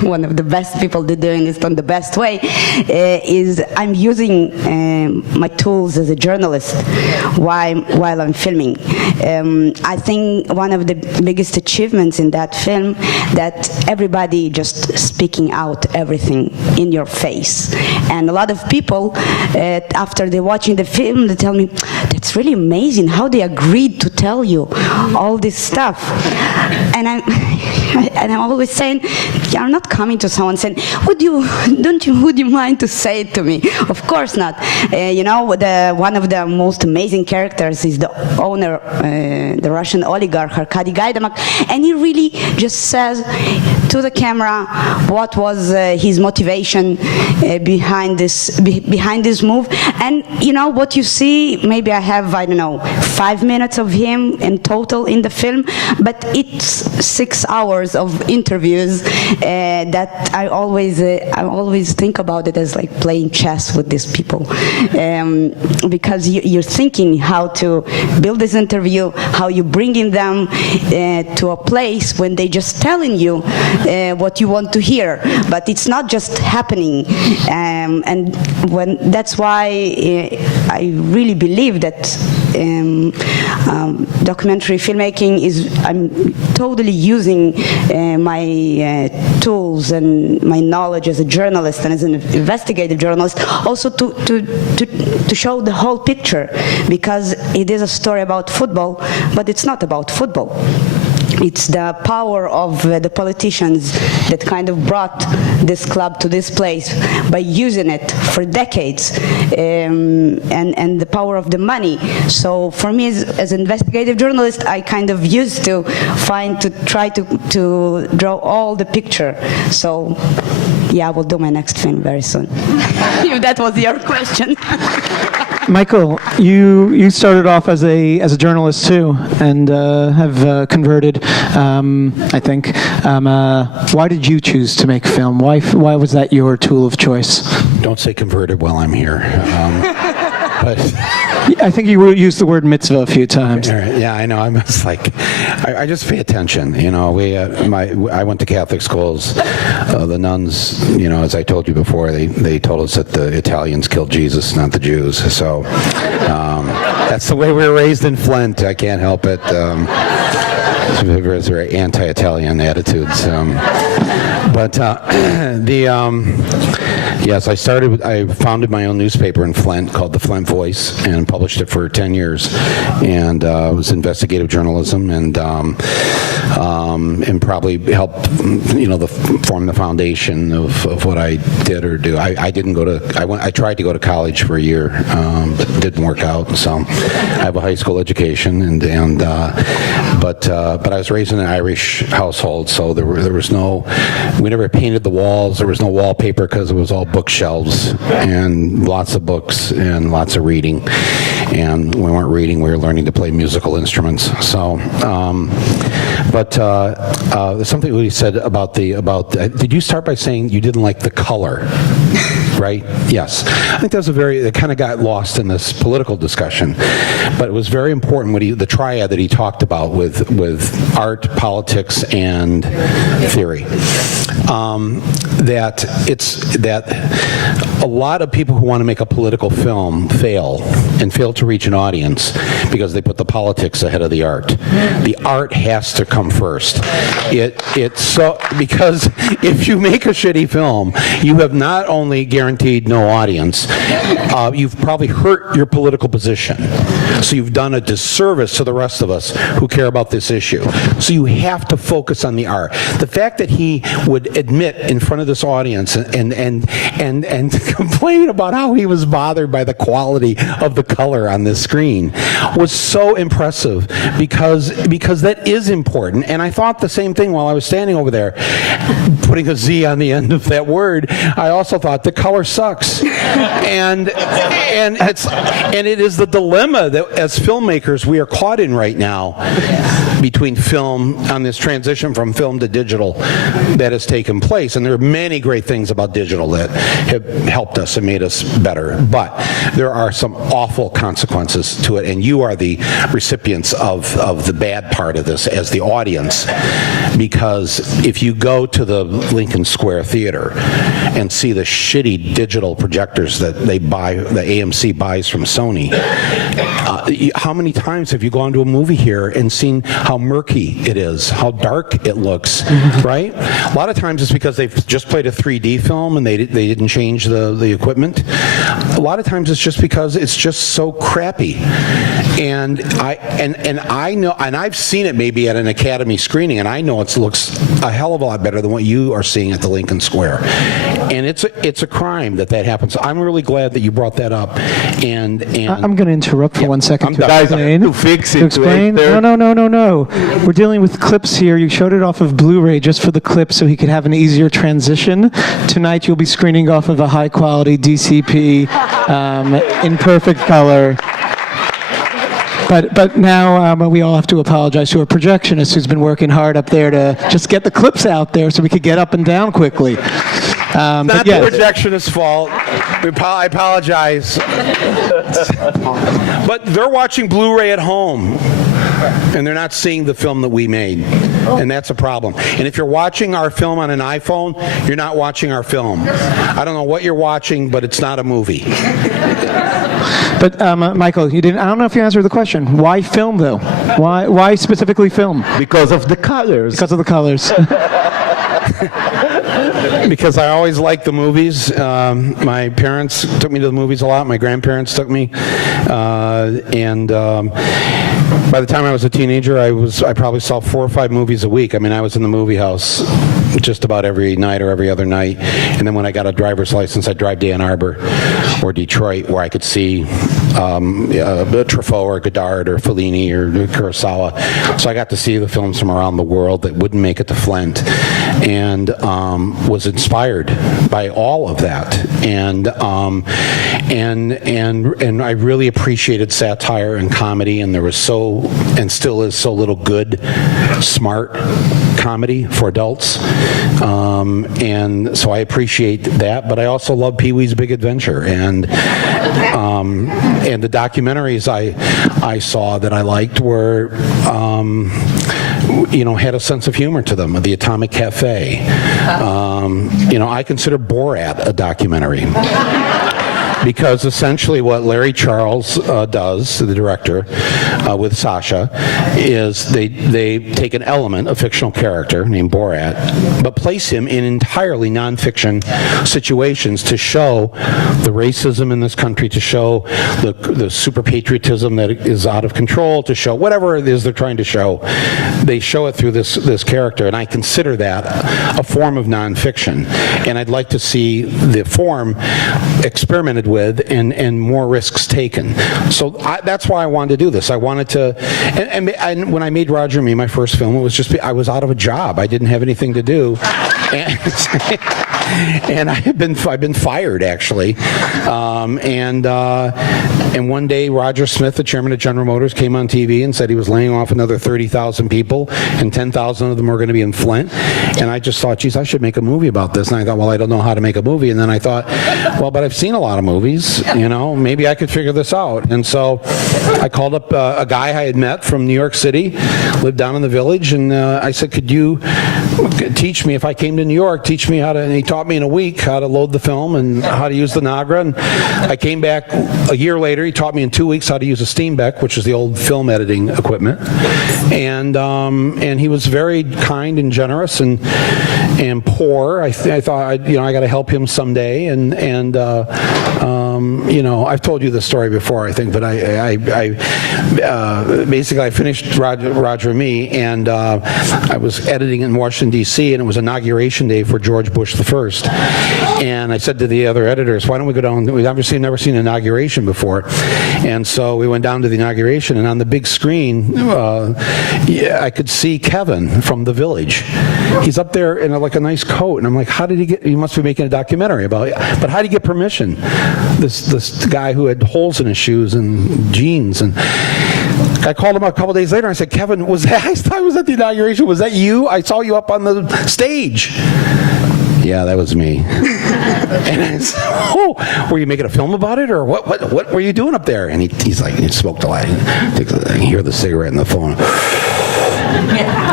one of the best people to doing this in the best way, is I'm using my tools as a journalist while I'm filming. I think one of the biggest achievements in that film that everybody just speaking out everything in your face. And a lot of people, after they're watching the film, they tell me, that's really amazing how they agreed to tell you all this stuff. And I'm always saying, you're not coming to someone saying, would you mind to say it to me? Of course not. One of the most amazing characters is the owner, the Russian oligarch, Arkady Gaidamak, and he really just says to the camera what was his motivation behind this move. And what you see, maybe I have, 5 minutes of him in total in the film, but it's 6 hours of interviews that I always think about it as like playing chess with these people, because you're thinking how to build this interview, how you bringing them to a place when they just telling you what you want to hear, but it's not just happening, and that's why I really believe that documentary filmmaking I'm totally using my tools and my knowledge as a journalist and as an investigative journalist also to show the whole picture, because it is a story about football, but it's not about football. It's the power of the politicians that kind of brought this club to this place by using it for decades, and the power of the money. So for me, as an investigative journalist, I kind of used to try to draw all the picture. So yeah, I will do my next film very soon. If that was your question. Michael, you started off as a journalist too, and have converted, I think. Why did you choose to make film? Why was that your tool of choice? Don't say converted while I'm here. But I think you used the word mitzvah a few times. yeah, I know. I'm just like, I just pay attention. I went to Catholic schools. The nuns, as I told you before, they told us that the Italians killed Jesus, not the Jews. So that's the way we were raised in Flint. I can't help it. There's very anti-Italian attitudes. Yes, I founded my own newspaper in Flint called the Flint Voice and published it for 10 years. And it was investigative journalism and probably helped, form the foundation of what I did or do. I tried to go to college for a year, but it didn't work out. So I have a high school education, but I was raised in an Irish household, so we never painted the walls. There was no wallpaper because it was all bookshelves and lots of books and lots of reading. And we weren't reading; we were learning to play musical instruments. So, there's something we said about did you start by saying you didn't like the color? Right? Yes. I think it kind of got lost in this political discussion, but it was very important the triad that he talked about with art, politics, and theory. That a lot of people who want to make a political film fail to reach an audience because they put the politics ahead of the art. The art has to come first. Because if you make a shitty film, you have not only guaranteed no audience, you've probably hurt your political position. So you've done a disservice to the rest of us who care about this issue. So you have to focus on the art. The fact that he would admit in front of this audience and complain about how he was bothered by the quality of the color on this screen was so impressive because that is important. And I thought the same thing while I was standing over there, putting a Z on the end of that word. I also thought the color sucks, and it is the dilemma that as filmmakers we are caught in right now between film on this transition from film to digital that has taken place. And there are many great things about digital that have helped us and made us better, but there are some awful consequences to it, and you are the recipients of the bad part of this as the audience, because if you go to the Lincoln Square Theater and see the shitty digital projectors that they buy, the AMC buys from Sony, how many times have you gone to a movie here and seen how murky it is, how dark it looks, right? A lot of times it's because they've just played a 3D film and they didn't change the equipment. A lot of times it's just because it's just so crappy. And I know, and I've seen it maybe at an Academy screening, and I know it looks a hell of a lot better than what you are seeing at the Lincoln Square. And it's a crime that happens. So I'm really glad that you brought that up. And I'm going to interrupt for 1 second to Guys, explain. to fix it, To explain? No. We're dealing with clips here. You showed it off of Blu-ray just for the clip so he could have an easier transition. Tonight you'll be screening off of a high-quality DCP in perfect color. But now we all have to apologize to a projectionist who's been working hard up there to just get the clips out there so we could get up and down quickly. Not the projectionist's fault. I apologize. But they're watching Blu-ray at home, and they're not seeing the film that we made, and that's a problem. And if you're watching our film on an iPhone, you're not watching our film. I don't know what you're watching, but it's not a movie. But Michael, you didn't. I don't know if you answered the question. Why film, though? Why specifically film? Because of the colors. Because of the colors. Because I always liked the movies. My parents took me to the movies a lot. My grandparents took me, and by the time I was a teenager, I probably saw 4 or 5 movies a week. I mean, I was in the movie house just about every night or every other night. And then when I got a driver's license, I'd drive to Ann Arbor or Detroit, where I could see Truffaut or Godard or Fellini or Kurosawa. So I got to see the films from around the world that wouldn't make it to Flint, and was inspired by all of that. And I really appreciated satire and comedy, and there was so, and still is so little good, smart comedy for adults. And so I appreciate that, but I also love Pee-wee's Big Adventure, and the documentaries I saw that I liked were, had a sense of humor to them. The Atomic Cafe. I consider Borat a documentary. Because essentially what Larry Charles does, the director, with Sasha, is they take an element, a fictional character named Borat, but place him in entirely nonfiction situations to show the racism in this country, to show the super patriotism that is out of control, to show whatever it is they're trying to show. They show it through this character, and I consider that a form of nonfiction. And I'd like to see the form experimented with and more risks taken. So that's why I wanted to do this. I wanted to, and when I made Roger and Me, my first film, it was just, I was out of a job. I didn't have anything to do. And I've been fired, actually. And one day, Roger Smith, the chairman of General Motors, came on TV and said he was laying off another 30,000 people, and 10,000 of them were going to be in Flint. And I just thought, geez, I should make a movie about this. And I thought, well, I don't know how to make a movie. And then I thought, well, but I've seen a lot of movies, maybe I could figure this out. And so I called up a guy I had met from New York City, lived down in the Village, and I said, could you teach me, if I came to New York, teach me how to, and he taught me in a week how to load the film and how to use the Nagra. And I came back a year later, he taught me in 2 weeks how to use a Steenbeck, which is the old film editing equipment. And he was very kind and generous and poor. I thought, I got to help him someday. I've told you this story before, I think, but basically I finished Roger and Me, and I was editing in Washington, D.C., and it was inauguration day for George Bush I. And I said to the other editors, why don't we go down? We've obviously never seen an inauguration before. And so we went down to the inauguration, and on the big screen, I could see Kevin from The Village. He's up there in like a nice coat, and I'm like, how did he get, he must be making a documentary about it. But how did he get permission? This guy who had holes in his shoes and jeans, and I called him a couple days later and I said, Kevin, I thought I was at the inauguration. Was that you? I saw you up on the stage. Yeah, that was me. And I said, oh, were you making a film about it, or what were you doing up there? And he's like, he smoked a lot. I hear the cigarette in the phone.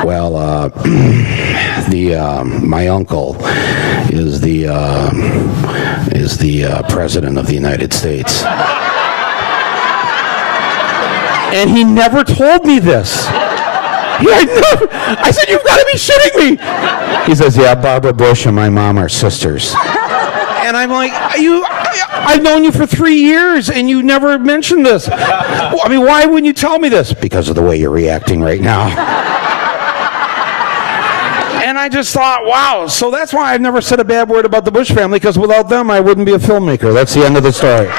Well, my uncle is the president of the United States. And he never told me this. I said, you've got to be shitting me. He says, yeah, Barbara Bush and my mom are sisters. And I'm like, I've known you for 3 years and you never mentioned this. I mean, why wouldn't you tell me this? Because of the way you're reacting right now. And I just thought, wow, so that's why I've never said a bad word about the Bush family, because without them, I wouldn't be a filmmaker. That's the end of the story.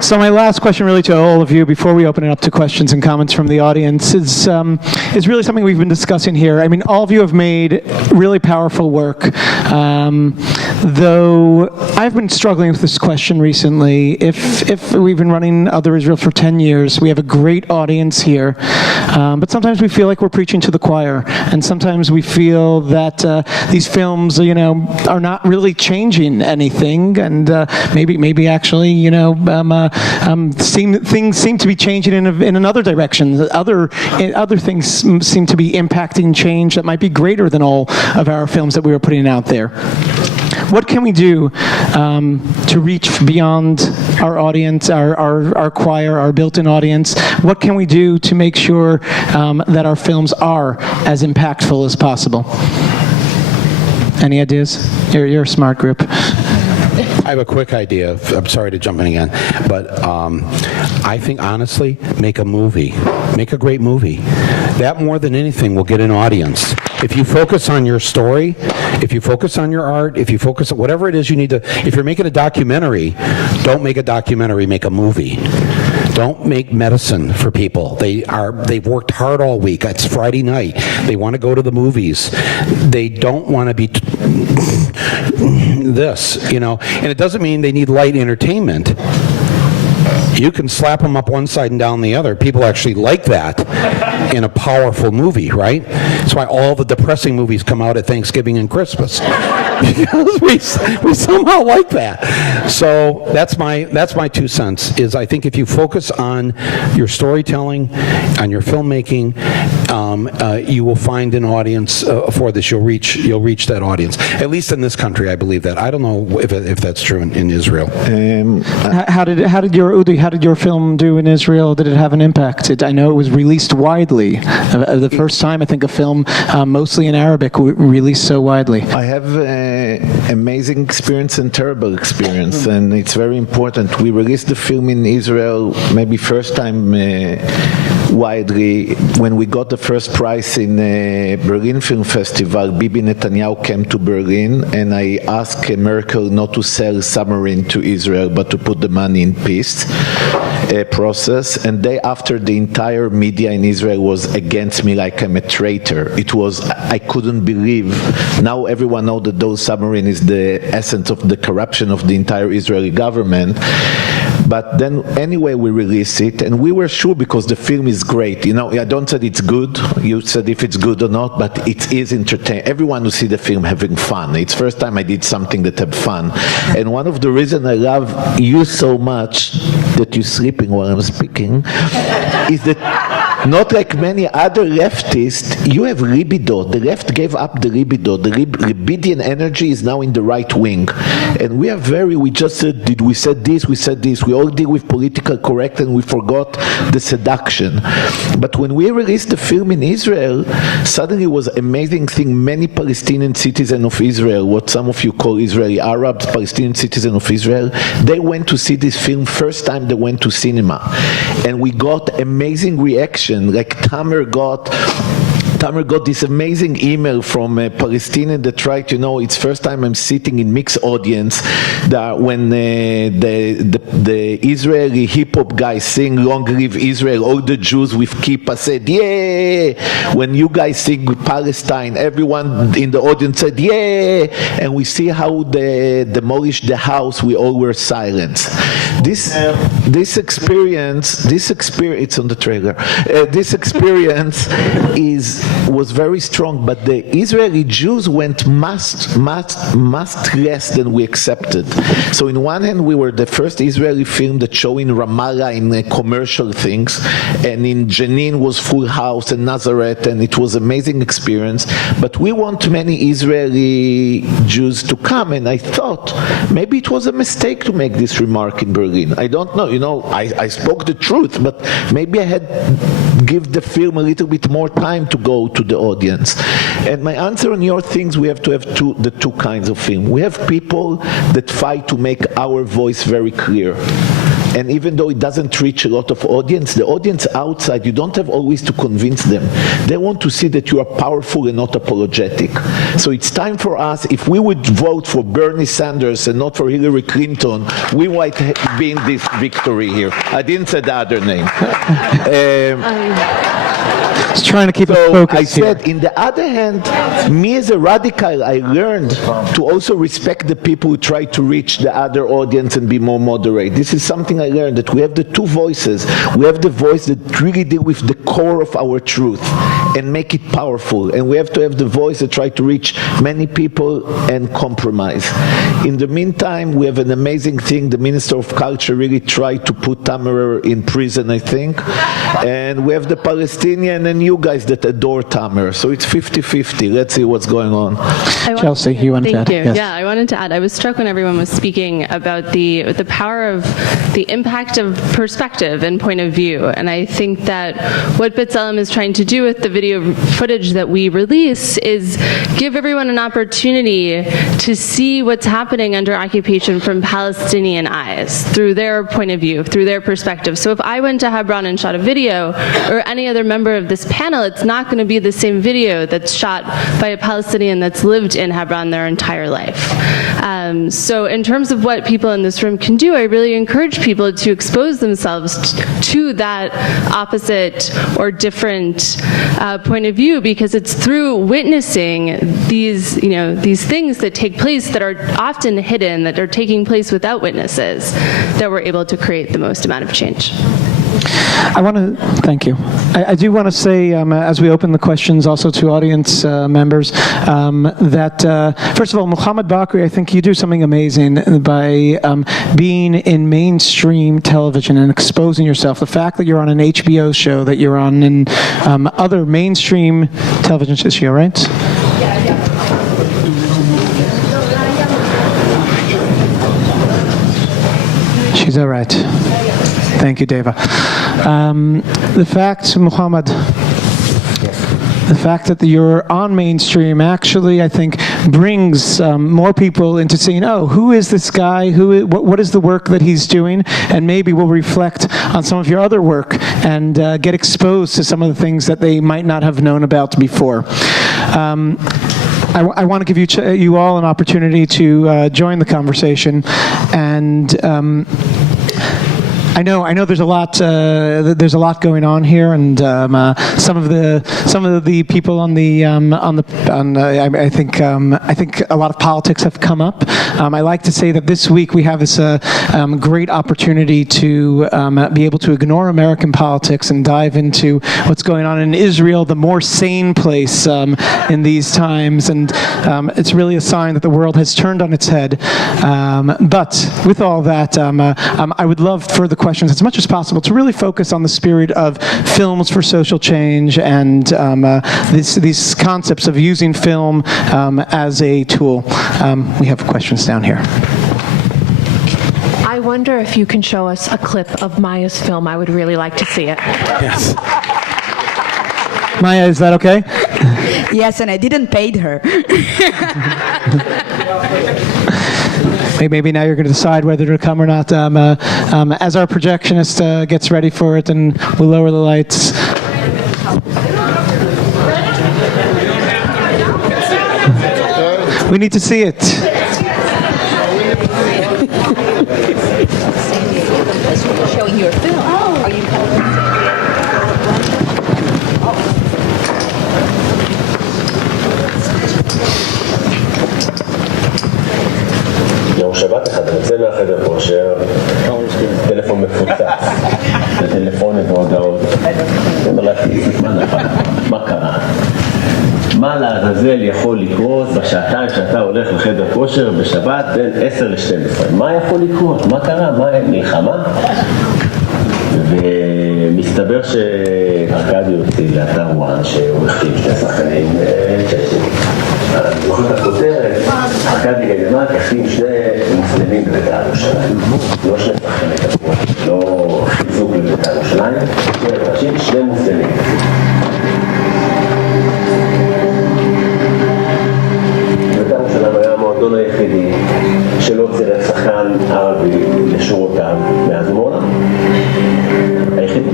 So my last question really to all of you before we open it up to questions and comments from the audience is really something we've been discussing here. I mean, all of you have made really powerful work, though I've been struggling with this question recently. If we've been running Other Israel for 10 years, we have a great audience here, but sometimes we feel like we're preaching to the choir, and sometimes we feel that these films, are not really changing anything, and maybe actually, things seem to be changing in another direction. Other things seem to be impacting change that might be greater than all of our films that we were putting out there. What can we do to reach beyond our audience, our choir, our built-in audience? What can we do to make sure that our films are as impactful as possible? Any ideas? You're a smart group. I have a quick idea. I'm sorry to jump in again, but I think, honestly, make a movie. Make a great movie. That, more than anything, will get an audience. If you focus on your story, if you focus on your art, if you focus on whatever it is you need to, if you're making a documentary, don't make a documentary, make a movie. Don't make medicine for people. They've worked hard all week. It's Friday night. They want to go to the movies. They don't want to be this, And it doesn't mean they need light entertainment. You can slap them up one side and down the other. People actually like that in a powerful movie, right? That's why all the depressing movies come out at Thanksgiving and Christmas. Because we somehow like that. So that's my 2 cents, is I think if you focus on your storytelling, on your filmmaking, you will find an audience for this. You'll reach that audience. At least in this country, I believe that. I don't know if that's true in Israel. How did your film do in Israel? Did it have an impact? I know it was released widely. The first time I think a film, mostly in Arabic, released so widely. I have amazing experience and terrible experience, and it's very important. We released the film in Israel maybe first time widely. When we got the first prize in Berlin Film Festival, Bibi Netanyahu came to Berlin, and I asked Merkel not to sell submarine to Israel, but to put the money in peace process. And day after, the entire media in Israel was against me like I'm a traitor. I couldn't believe. Now everyone knows that those submarine is the essence of the corruption of the entire Israeli government. But then anyway, we released it, and we were sure because the film is great. I don't say it's good. You said if it's good or not, but it is entertaining. Everyone who see the film having fun. It's first time I did something that had fun. And one of the reasons I love you so much, that you're sleeping while I'm speaking, is that not like many other leftists, you have libido. The left gave up the libido. The libidian energy is now in the right wing. And we just said, we said this, we said this. We all deal with political correct and we forgot the seduction. But when we released the film in Israel, suddenly it was an amazing thing. Many Palestinian citizens of Israel, what some of you call Israeli Arabs, Palestinian citizens of Israel, they went to see this film first time they went to cinema. And we got amazing reaction, like Tamer got this amazing email from a Palestinian that tried, it's first time I'm sitting in mixed audience, that when the Israeli hip-hop guys sing Long Live Israel, all the Jews with kippah said, yeah! When you guys sing Palestine, everyone in the audience said, yeah! And we see how they demolished the house, we all were silent. This experience, it's on the trailer, this experience was very strong, but the Israeli Jews went much less than we accepted. So in one hand, we were the first Israeli film that showed in Ramallah in commercial things, and in Jenin was Full House and Nazareth, and it was an amazing experience. But we want many Israeli Jews to come, and I thought maybe it was a mistake to make this remark in Berlin. I don't know. I spoke the truth, but maybe I had give the film a little bit more time to go to the audience. And my answer on your things, we have to have the two kinds of film. We have people that fight to make our voice very clear. And even though it doesn't reach a lot of audience, the audience outside, you don't have always to convince them. They want to see that you are powerful and not apologetic. So it's time for us, if we would vote for Bernie Sanders and not for Hillary Clinton, we might be in this victory here. I didn't say the other name. Just trying to keep it So focused I said, here. in the other hand, me as a radical, I learned to also respect the people who try to reach the other audience and be more moderate. This is something I learned, that we have the two voices. We have the voice that really deal with the core of our truth and make it powerful. And we have to have the voice that try to reach many people and compromise. In the meantime, we have an amazing thing. The Minister of Culture really tried to put Tamer in prison, I think. And we have the Palestinian and you guys that adore Tamer. So it's 50-50. Let's see what's going on. Chelsey, you wanted to add? Thank you. Yes. Yeah, I wanted to add. I was struck when everyone was speaking about the power of the impact of perspective and point of view. And I think that what B'Tselem is trying to do with the video footage that we release is give everyone an opportunity to see what's happening under occupation from Palestinian eyes, through their point of view, through their perspective. So if I went to Hebron and shot a video, or any other member of this panel, it's not going to be the same video that's shot by a Palestinian that's lived in Hebron their entire life. So in terms of what people in this room can do, I really encourage people to expose themselves to that opposite or different point of view, because it's through witnessing these things that take place that are often hidden, that are taking place without witnesses, that we're able to create the most amount of change. I want to thank you. I do want to say, as we open the questions also to audience members, that first of all, Mohammad Bakri, I think you do something amazing by being in mainstream television and exposing yourself. The fact that you're on an HBO show, that you're on in other mainstream television shows, is she all right? She's all right. Thank you, Deva. The fact, Mohammad, the fact that you're on mainstream actually, I think, brings more people into seeing, oh, who is this guy? What is the work that he's doing? And maybe we'll reflect on some of your other work and get exposed to some of the things that they might not have known about before. I want to give you all an opportunity to join the conversation, and I know there's a lot going on here, and some of the people on I think a lot of politics have come up. I like to say that this week we have this great opportunity to be able to ignore American politics and dive into what's going on in Israel, the more sane place in these times, and it's really a sign that the world has turned on its head. But with all that, I would love for the questions as much as possible to really focus on the spirit of films for social change and these concepts of using film as a tool. We have questions down here. I wonder if you can show us a clip of Maya's film. I would really like to see it. Yes. Maya, is that okay? Yes, and I didn't pay her. Maybe now you're going to decide whether to come or not. As our projectionist gets ready for it, and we'll lower the lights. We need to see it. Showing your film. Are you יום שבת אחד, אני יוצא מהחדר כושר, טלפון מפוצץ, וטלפונים והודעות. אני אומר לה, מה קרה? מה לעזאזל יכול לקרות בשעתיים שאתה הולך לחדר כושר בשבת בין 10 ל-12? מה יכול לקרות? מה קרה? מה, מלחמה? ומסתבר שארכדי הוציא לאתר וואן שהוא החתים שני שחקנים צ'לסי. אני זוכר את הכותרת, ארכדי גיידמק החתים שני מוסלמים בבית"ר ירושלים. לא שני שחקני כדורגל, לא חיזוק בבית"ר ירושלים, שני מוסלמים. בית"ר ירושלים היה המועדון היחידי שלא צירף שחקן ערבי לשורותיו מאז ומעולם. היחידי.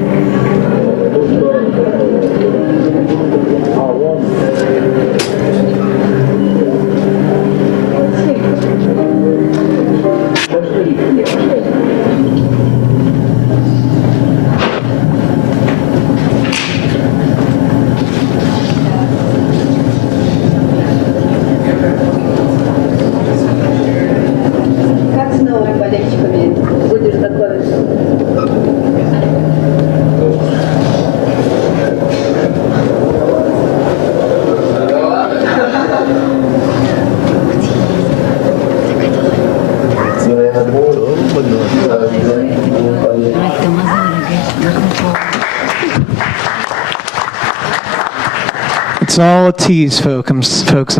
It's all a tease, folks. I'm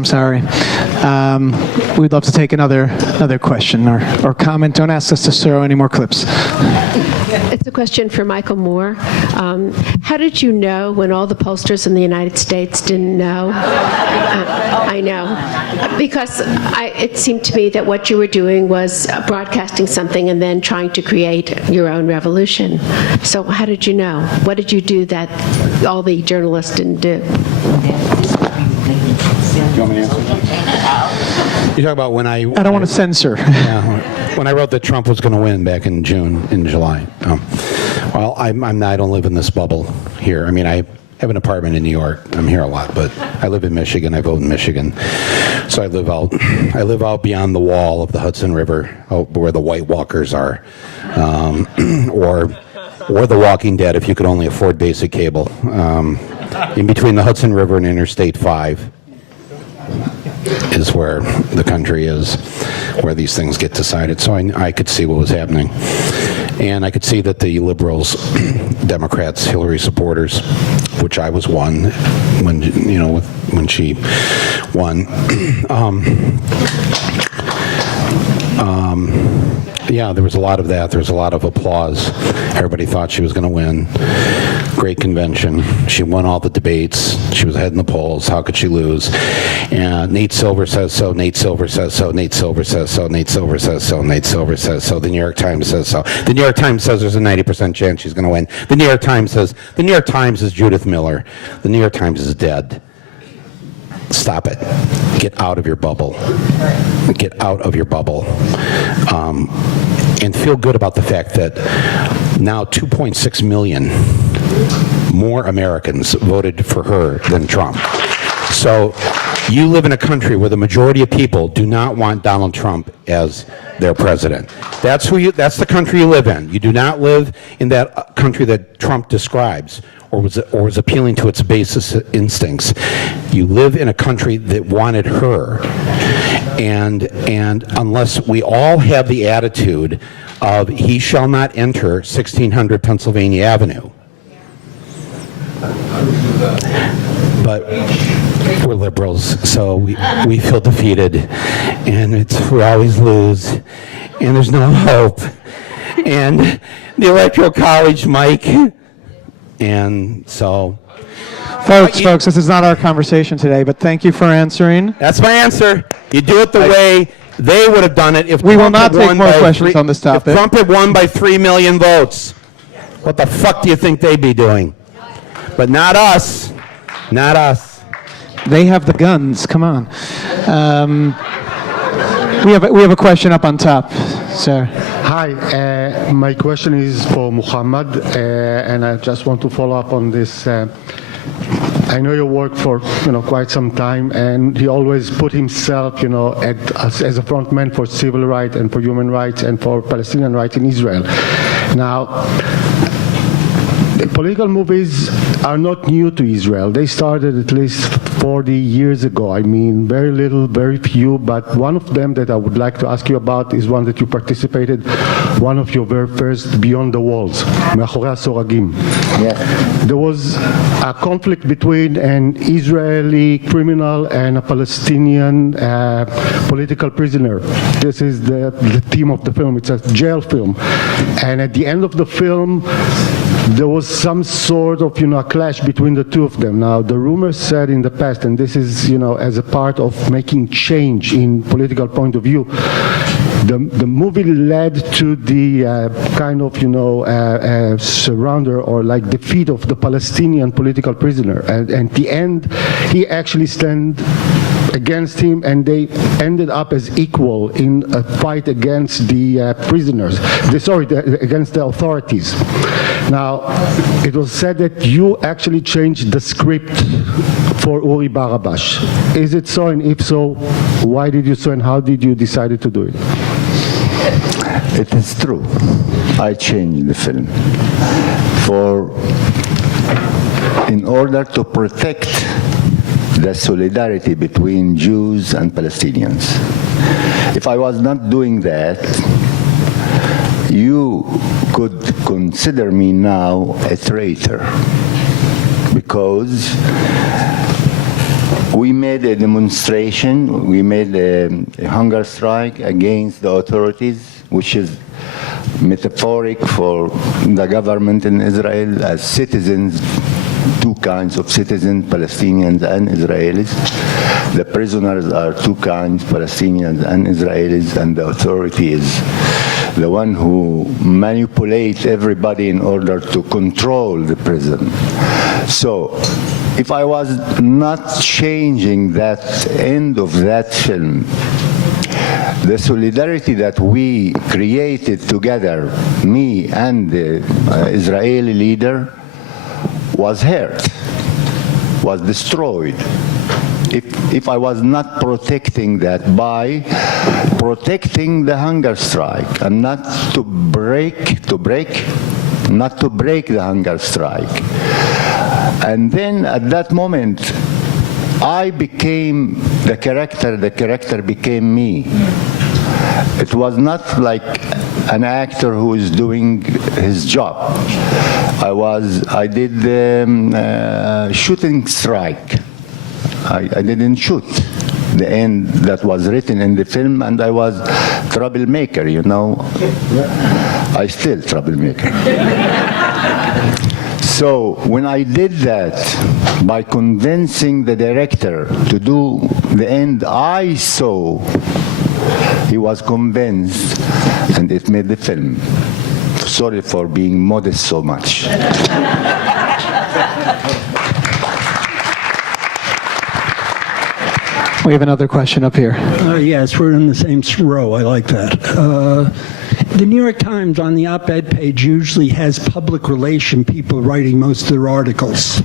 sorry. We'd love to take another question or comment. Don't ask us to throw any more clips. It's a question for Michael Moore. How did you know when all the pollsters in the United States didn't know? I know. Because it seemed to me that what you were doing was broadcasting something and then trying to create your own revolution. So how did you know? What did you do that all the journalists didn't do? You want me to answer? You talk about when I don't want to censor. Yeah, when I wrote that Trump was going to win back in July. Well, I don't live in this bubble here. I mean, I have an apartment in New York. I'm here a lot, but I live in Michigan. I vote in Michigan, so I live out beyond the wall of the Hudson River, out where the White Walkers are, or The Walking Dead, if you could only afford basic cable. In between the Hudson River and Interstate 5 is where the country is, where these things get decided. So I could see what was happening. And I could see that the liberals, Democrats, Hillary supporters, which I was one when she won, yeah, there was a lot of that. There was a lot of applause. Everybody thought she was going to win. Great convention. She won all the debates. She was ahead in the polls. How could she lose? And Nate Silver says so. Nate Silver says so. Nate Silver says so. Nate Silver says so. Nate Silver says so. The New York Times says so. The New York Times says there's a 90% chance she's going to win. The New York Times says, the New York Times is Judith Miller. The New York Times is dead. Stop it. Get out of your bubble. Get out of your bubble. And feel good about the fact that now 2.6 million more Americans voted for her than Trump. So you live in a country where the majority of people do not want Donald Trump as their president. That's the country you live in. You do not live in that country that Trump describes, or was appealing to its basest instincts. You live in a country that wanted her, and unless we all have the attitude of he shall not enter 1600 Pennsylvania Avenue. But we're liberals, so we feel defeated, and we always lose, and there's no hope. And the Electoral College, Mike, and so... Folks, this is not our conversation today, but thank you for answering. That's my answer. You do it the way they would have done it if We will Trump not had take won more by questions three- on this topic. If Trump had won by 3 million votes, what the fuck do you think they'd be doing? But not us. Not us. They have the guns. Come on. We have a question up on top, sir. Hi, my question is for Mohammad, and I just want to follow up on this. I know you work for quite some time, and he always put himself as a frontman for civil rights and for human rights and for Palestinian rights in Israel. Now, political movies are not new to Israel. They started at least 40 years ago. I mean, very little, very few, but one of them that I would like to ask you about is one that you participated, one of your very first, Beyond the Walls, מאחורי הסורגים. There was a conflict between an Israeli criminal and a Palestinian political prisoner. This is the theme of the film. It's a jail film. And at the end of the film, there was some sort of a clash between the two of them. Now, the rumors said in the past, and this is as a part of making change in political point of view, the movie led to the kind of surrender or like defeat of the Palestinian political prisoner. And at the end, he actually stand against him, and they ended up as equal in a fight against the prisoners. Against the authorities. Now, it was said that you actually changed the script for Uri Barabash. Is it so? And if so, why did you so? And how did you decide to do it? It is true. I changed the film in order to protect the solidarity between Jews and Palestinians. If I was not doing that, you could consider me now a traitor, because we made a demonstration, we made a hunger strike against the authorities, which is metaphoric for the government in Israel as citizens, two kinds of citizens, Palestinians and Israelis. The prisoners are two kinds, Palestinians and Israelis, and the authority is the one who manipulates everybody in order to control the prison. So, if I was not changing that end of that film, the solidarity that we created together, me and the Israeli leader, was hurt, was destroyed. If I was not protecting that by protecting the hunger strike and not to break the hunger strike. And then at that moment, I became the character became me. It was not like an actor who is doing his job. I did shooting strike. I didn't shoot the end that was written in the film, and I was troublemaker, I still troublemaker. So when I did that, by convincing the director to do the end I saw, he was convinced, and it made the film. Sorry for being modest so much. We have another question up here. Yes, we're in the same row. I like that. The New York Times on the op-ed page usually has public relation people writing most of their articles.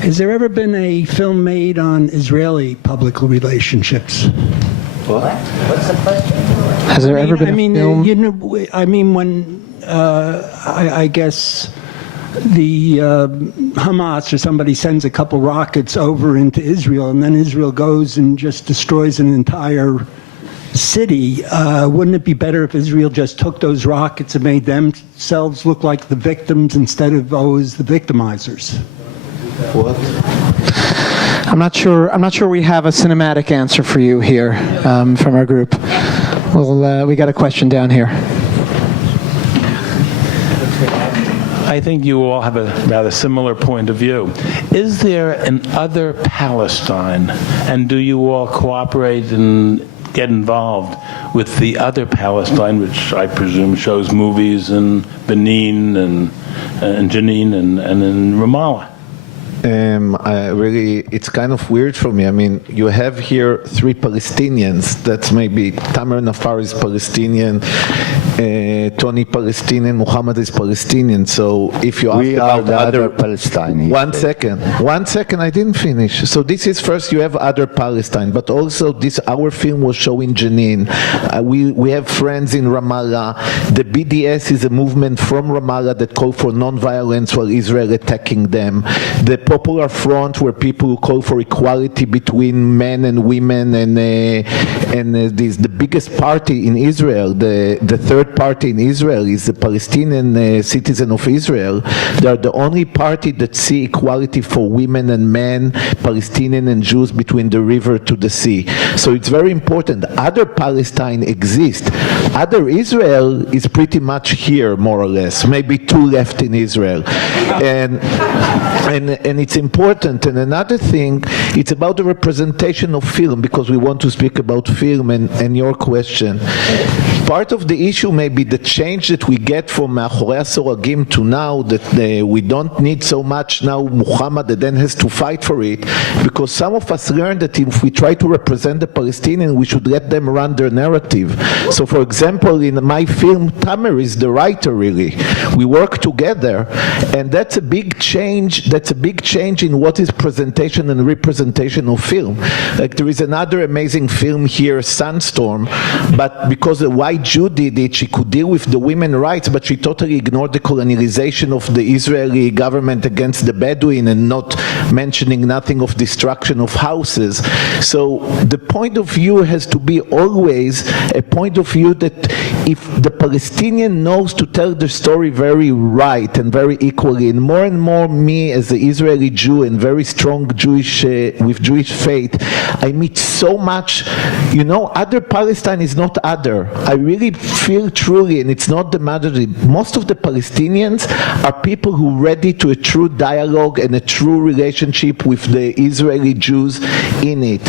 Has there ever been a film made on Israeli public relationships? What? What's the question? Has there ever been a film? I guess the Hamas or somebody sends a couple rockets over into Israel, and then Israel goes and just destroys an entire city. Wouldn't it be better if Israel just took those rockets and made themselves look like the victims instead of always the victimizers? What? I'm not sure we have a cinematic answer for you here from our group. Well, we got a question down here. I think you all have a rather similar point of view. Is there an other Palestine, and do you all cooperate and get involved with the other Palestine, which I presume shows movies in Benin and Jenin and in Ramallah? Really, it's kind of weird for me. I mean, you have here 3 Palestinians. That's maybe Tamer Nafar is Palestinian, Tony Palestinian, Mohammad is Palestinian. So if you ask We about are the other Palestine. One second, I didn't finish. So this is first, you have other Palestine, but also our film was showing Jenin. We have friends in Ramallah. The BDS is a movement from Ramallah that call for non-violence while Israel attacking them. The Popular Front, where people who call for equality between men and women, and the biggest party in Israel, the third party in Israel, is the Palestinian citizen of Israel. They are the only party that see equality for women and men, Palestinian and Jews, between the river to the sea. So it's very important. Other Palestine exists. Other Israel is pretty much here, more or less. Maybe 2 left in Israel, and it's important. And another thing, it's about the representation of film, because we want to speak about film and your question. Part of the issue may be the change that we get from Ma'achorei Soragim to now, that we don't need so much now Muhammad that then has to fight for it, because some of us learned that if we try to represent the Palestinians, we should let them run their narrative. So for example, in my film, Tamer is the writer, really. We work together, and that's a big change. That's a big change in what is presentation and representation of film. Like, there is another amazing film here, Sandstorm, but because the white Jew did it, she could deal with the women's rights, but she totally ignored the colonization of the Israeli government against the Bedouin, and not mentioning nothing of destruction of houses. So the point of view has to be always a point of view that if the Palestinian knows to tell the story very right and very equally, and more me as the Israeli Jew and very strong Jewish, with Jewish faith, I meet so much, other Palestine is not other. I really feel truly, and it's not the matter, most of the Palestinians are people who are ready to a true dialogue and a true relationship with the Israeli Jews in it.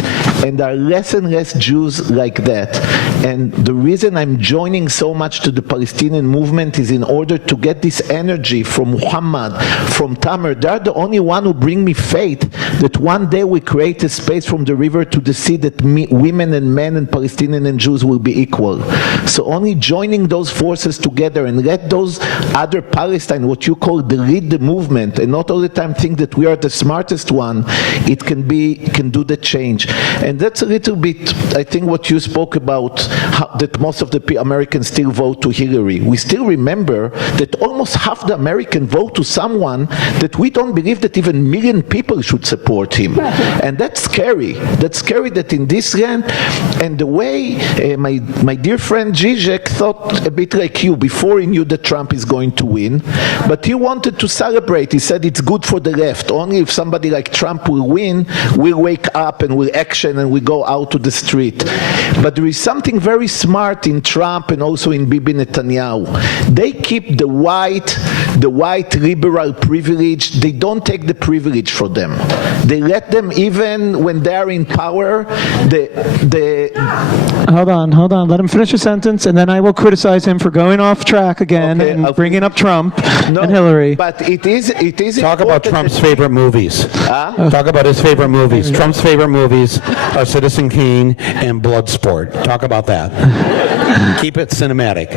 And there are less and less Jews like that. And the reason I'm joining so much to the Palestinian movement is in order to get this energy from Muhammad, from Tamer. They're the only one who bring me faith that one day we create a space from the river to the sea that women and men and Palestinian and Jews will be equal. So only joining those forces together and let those other Palestine, what you call lead the movement, and not all the time think that we are the smartest one, it can do the change. And that's a little bit, I think, what you spoke about, that most of the Americans still vote to Hillary. We still remember that almost half the Americans vote to someone that we don't believe that even 1 million people should support him. And that's scary. That's scary that in this land, and the way my dear friend Zizek thought a bit like you before he knew that Trump is going to win, but he wanted to celebrate. He said it's good for the left. Only if somebody like Trump will win, we'll wake up and we'll action and we go out to the street. But there is something very smart in Trump and also in Bibi Netanyahu. They keep the white liberal privilege. They don't take the privilege for them. They let them, even when they're in power, Hold on. Let him finish a sentence, and then I will criticize him for going off track again and bringing up Trump and Hillary. But it is Talk about Trump's favorite movies. Talk about his favorite movies. Trump's favorite movies are Citizen Kane and Bloodsport. Talk about that. Keep it cinematic.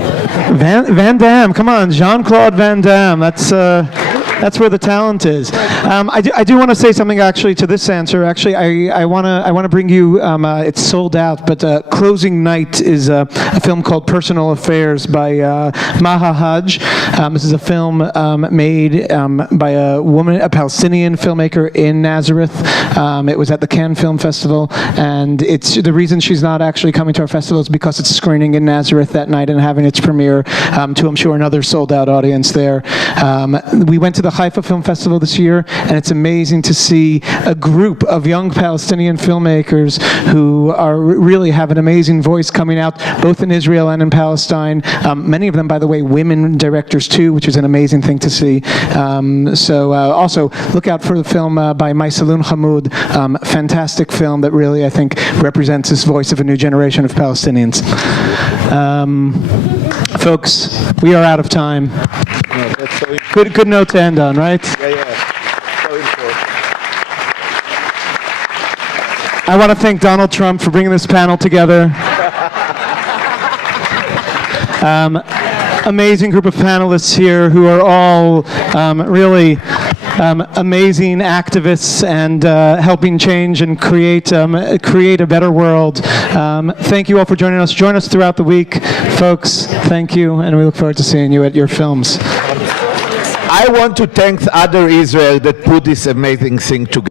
Van Damme, come on, Jean-Claude Van Damme. That's where the talent is. I do want to say something actually to this answer. Actually, I want to bring you. It's sold out, but Closing Night is a film called Personal Affairs by Maha Haj. This is a film made by a Palestinian filmmaker in Nazareth. It was at the Cannes Film Festival, and it's the reason she's not actually coming to our festival is because it's screening in Nazareth that night and having its premiere to, I'm sure, another sold-out audience there. We went to the Haifa Film Festival this year, and it's amazing to see a group of young Palestinian filmmakers who really have an amazing voice coming out, both in Israel and in Palestine. Many of them, by the way, women directors too, which is an amazing thing to see. Also, look out for the film by Maysalun Hamoud, fantastic film that really, I think, represents this voice of a new generation of Palestinians. Folks, we are out of time. Good note to end on, right? I want to thank Donald Trump for bringing this panel together. Amazing group of panelists here who are all really amazing activists and helping change and create a better world. Thank you all for joining us. Join us throughout the week, folks. Thank you, and we look forward to seeing you at your films. I want to thank other Israel that put this amazing thing together.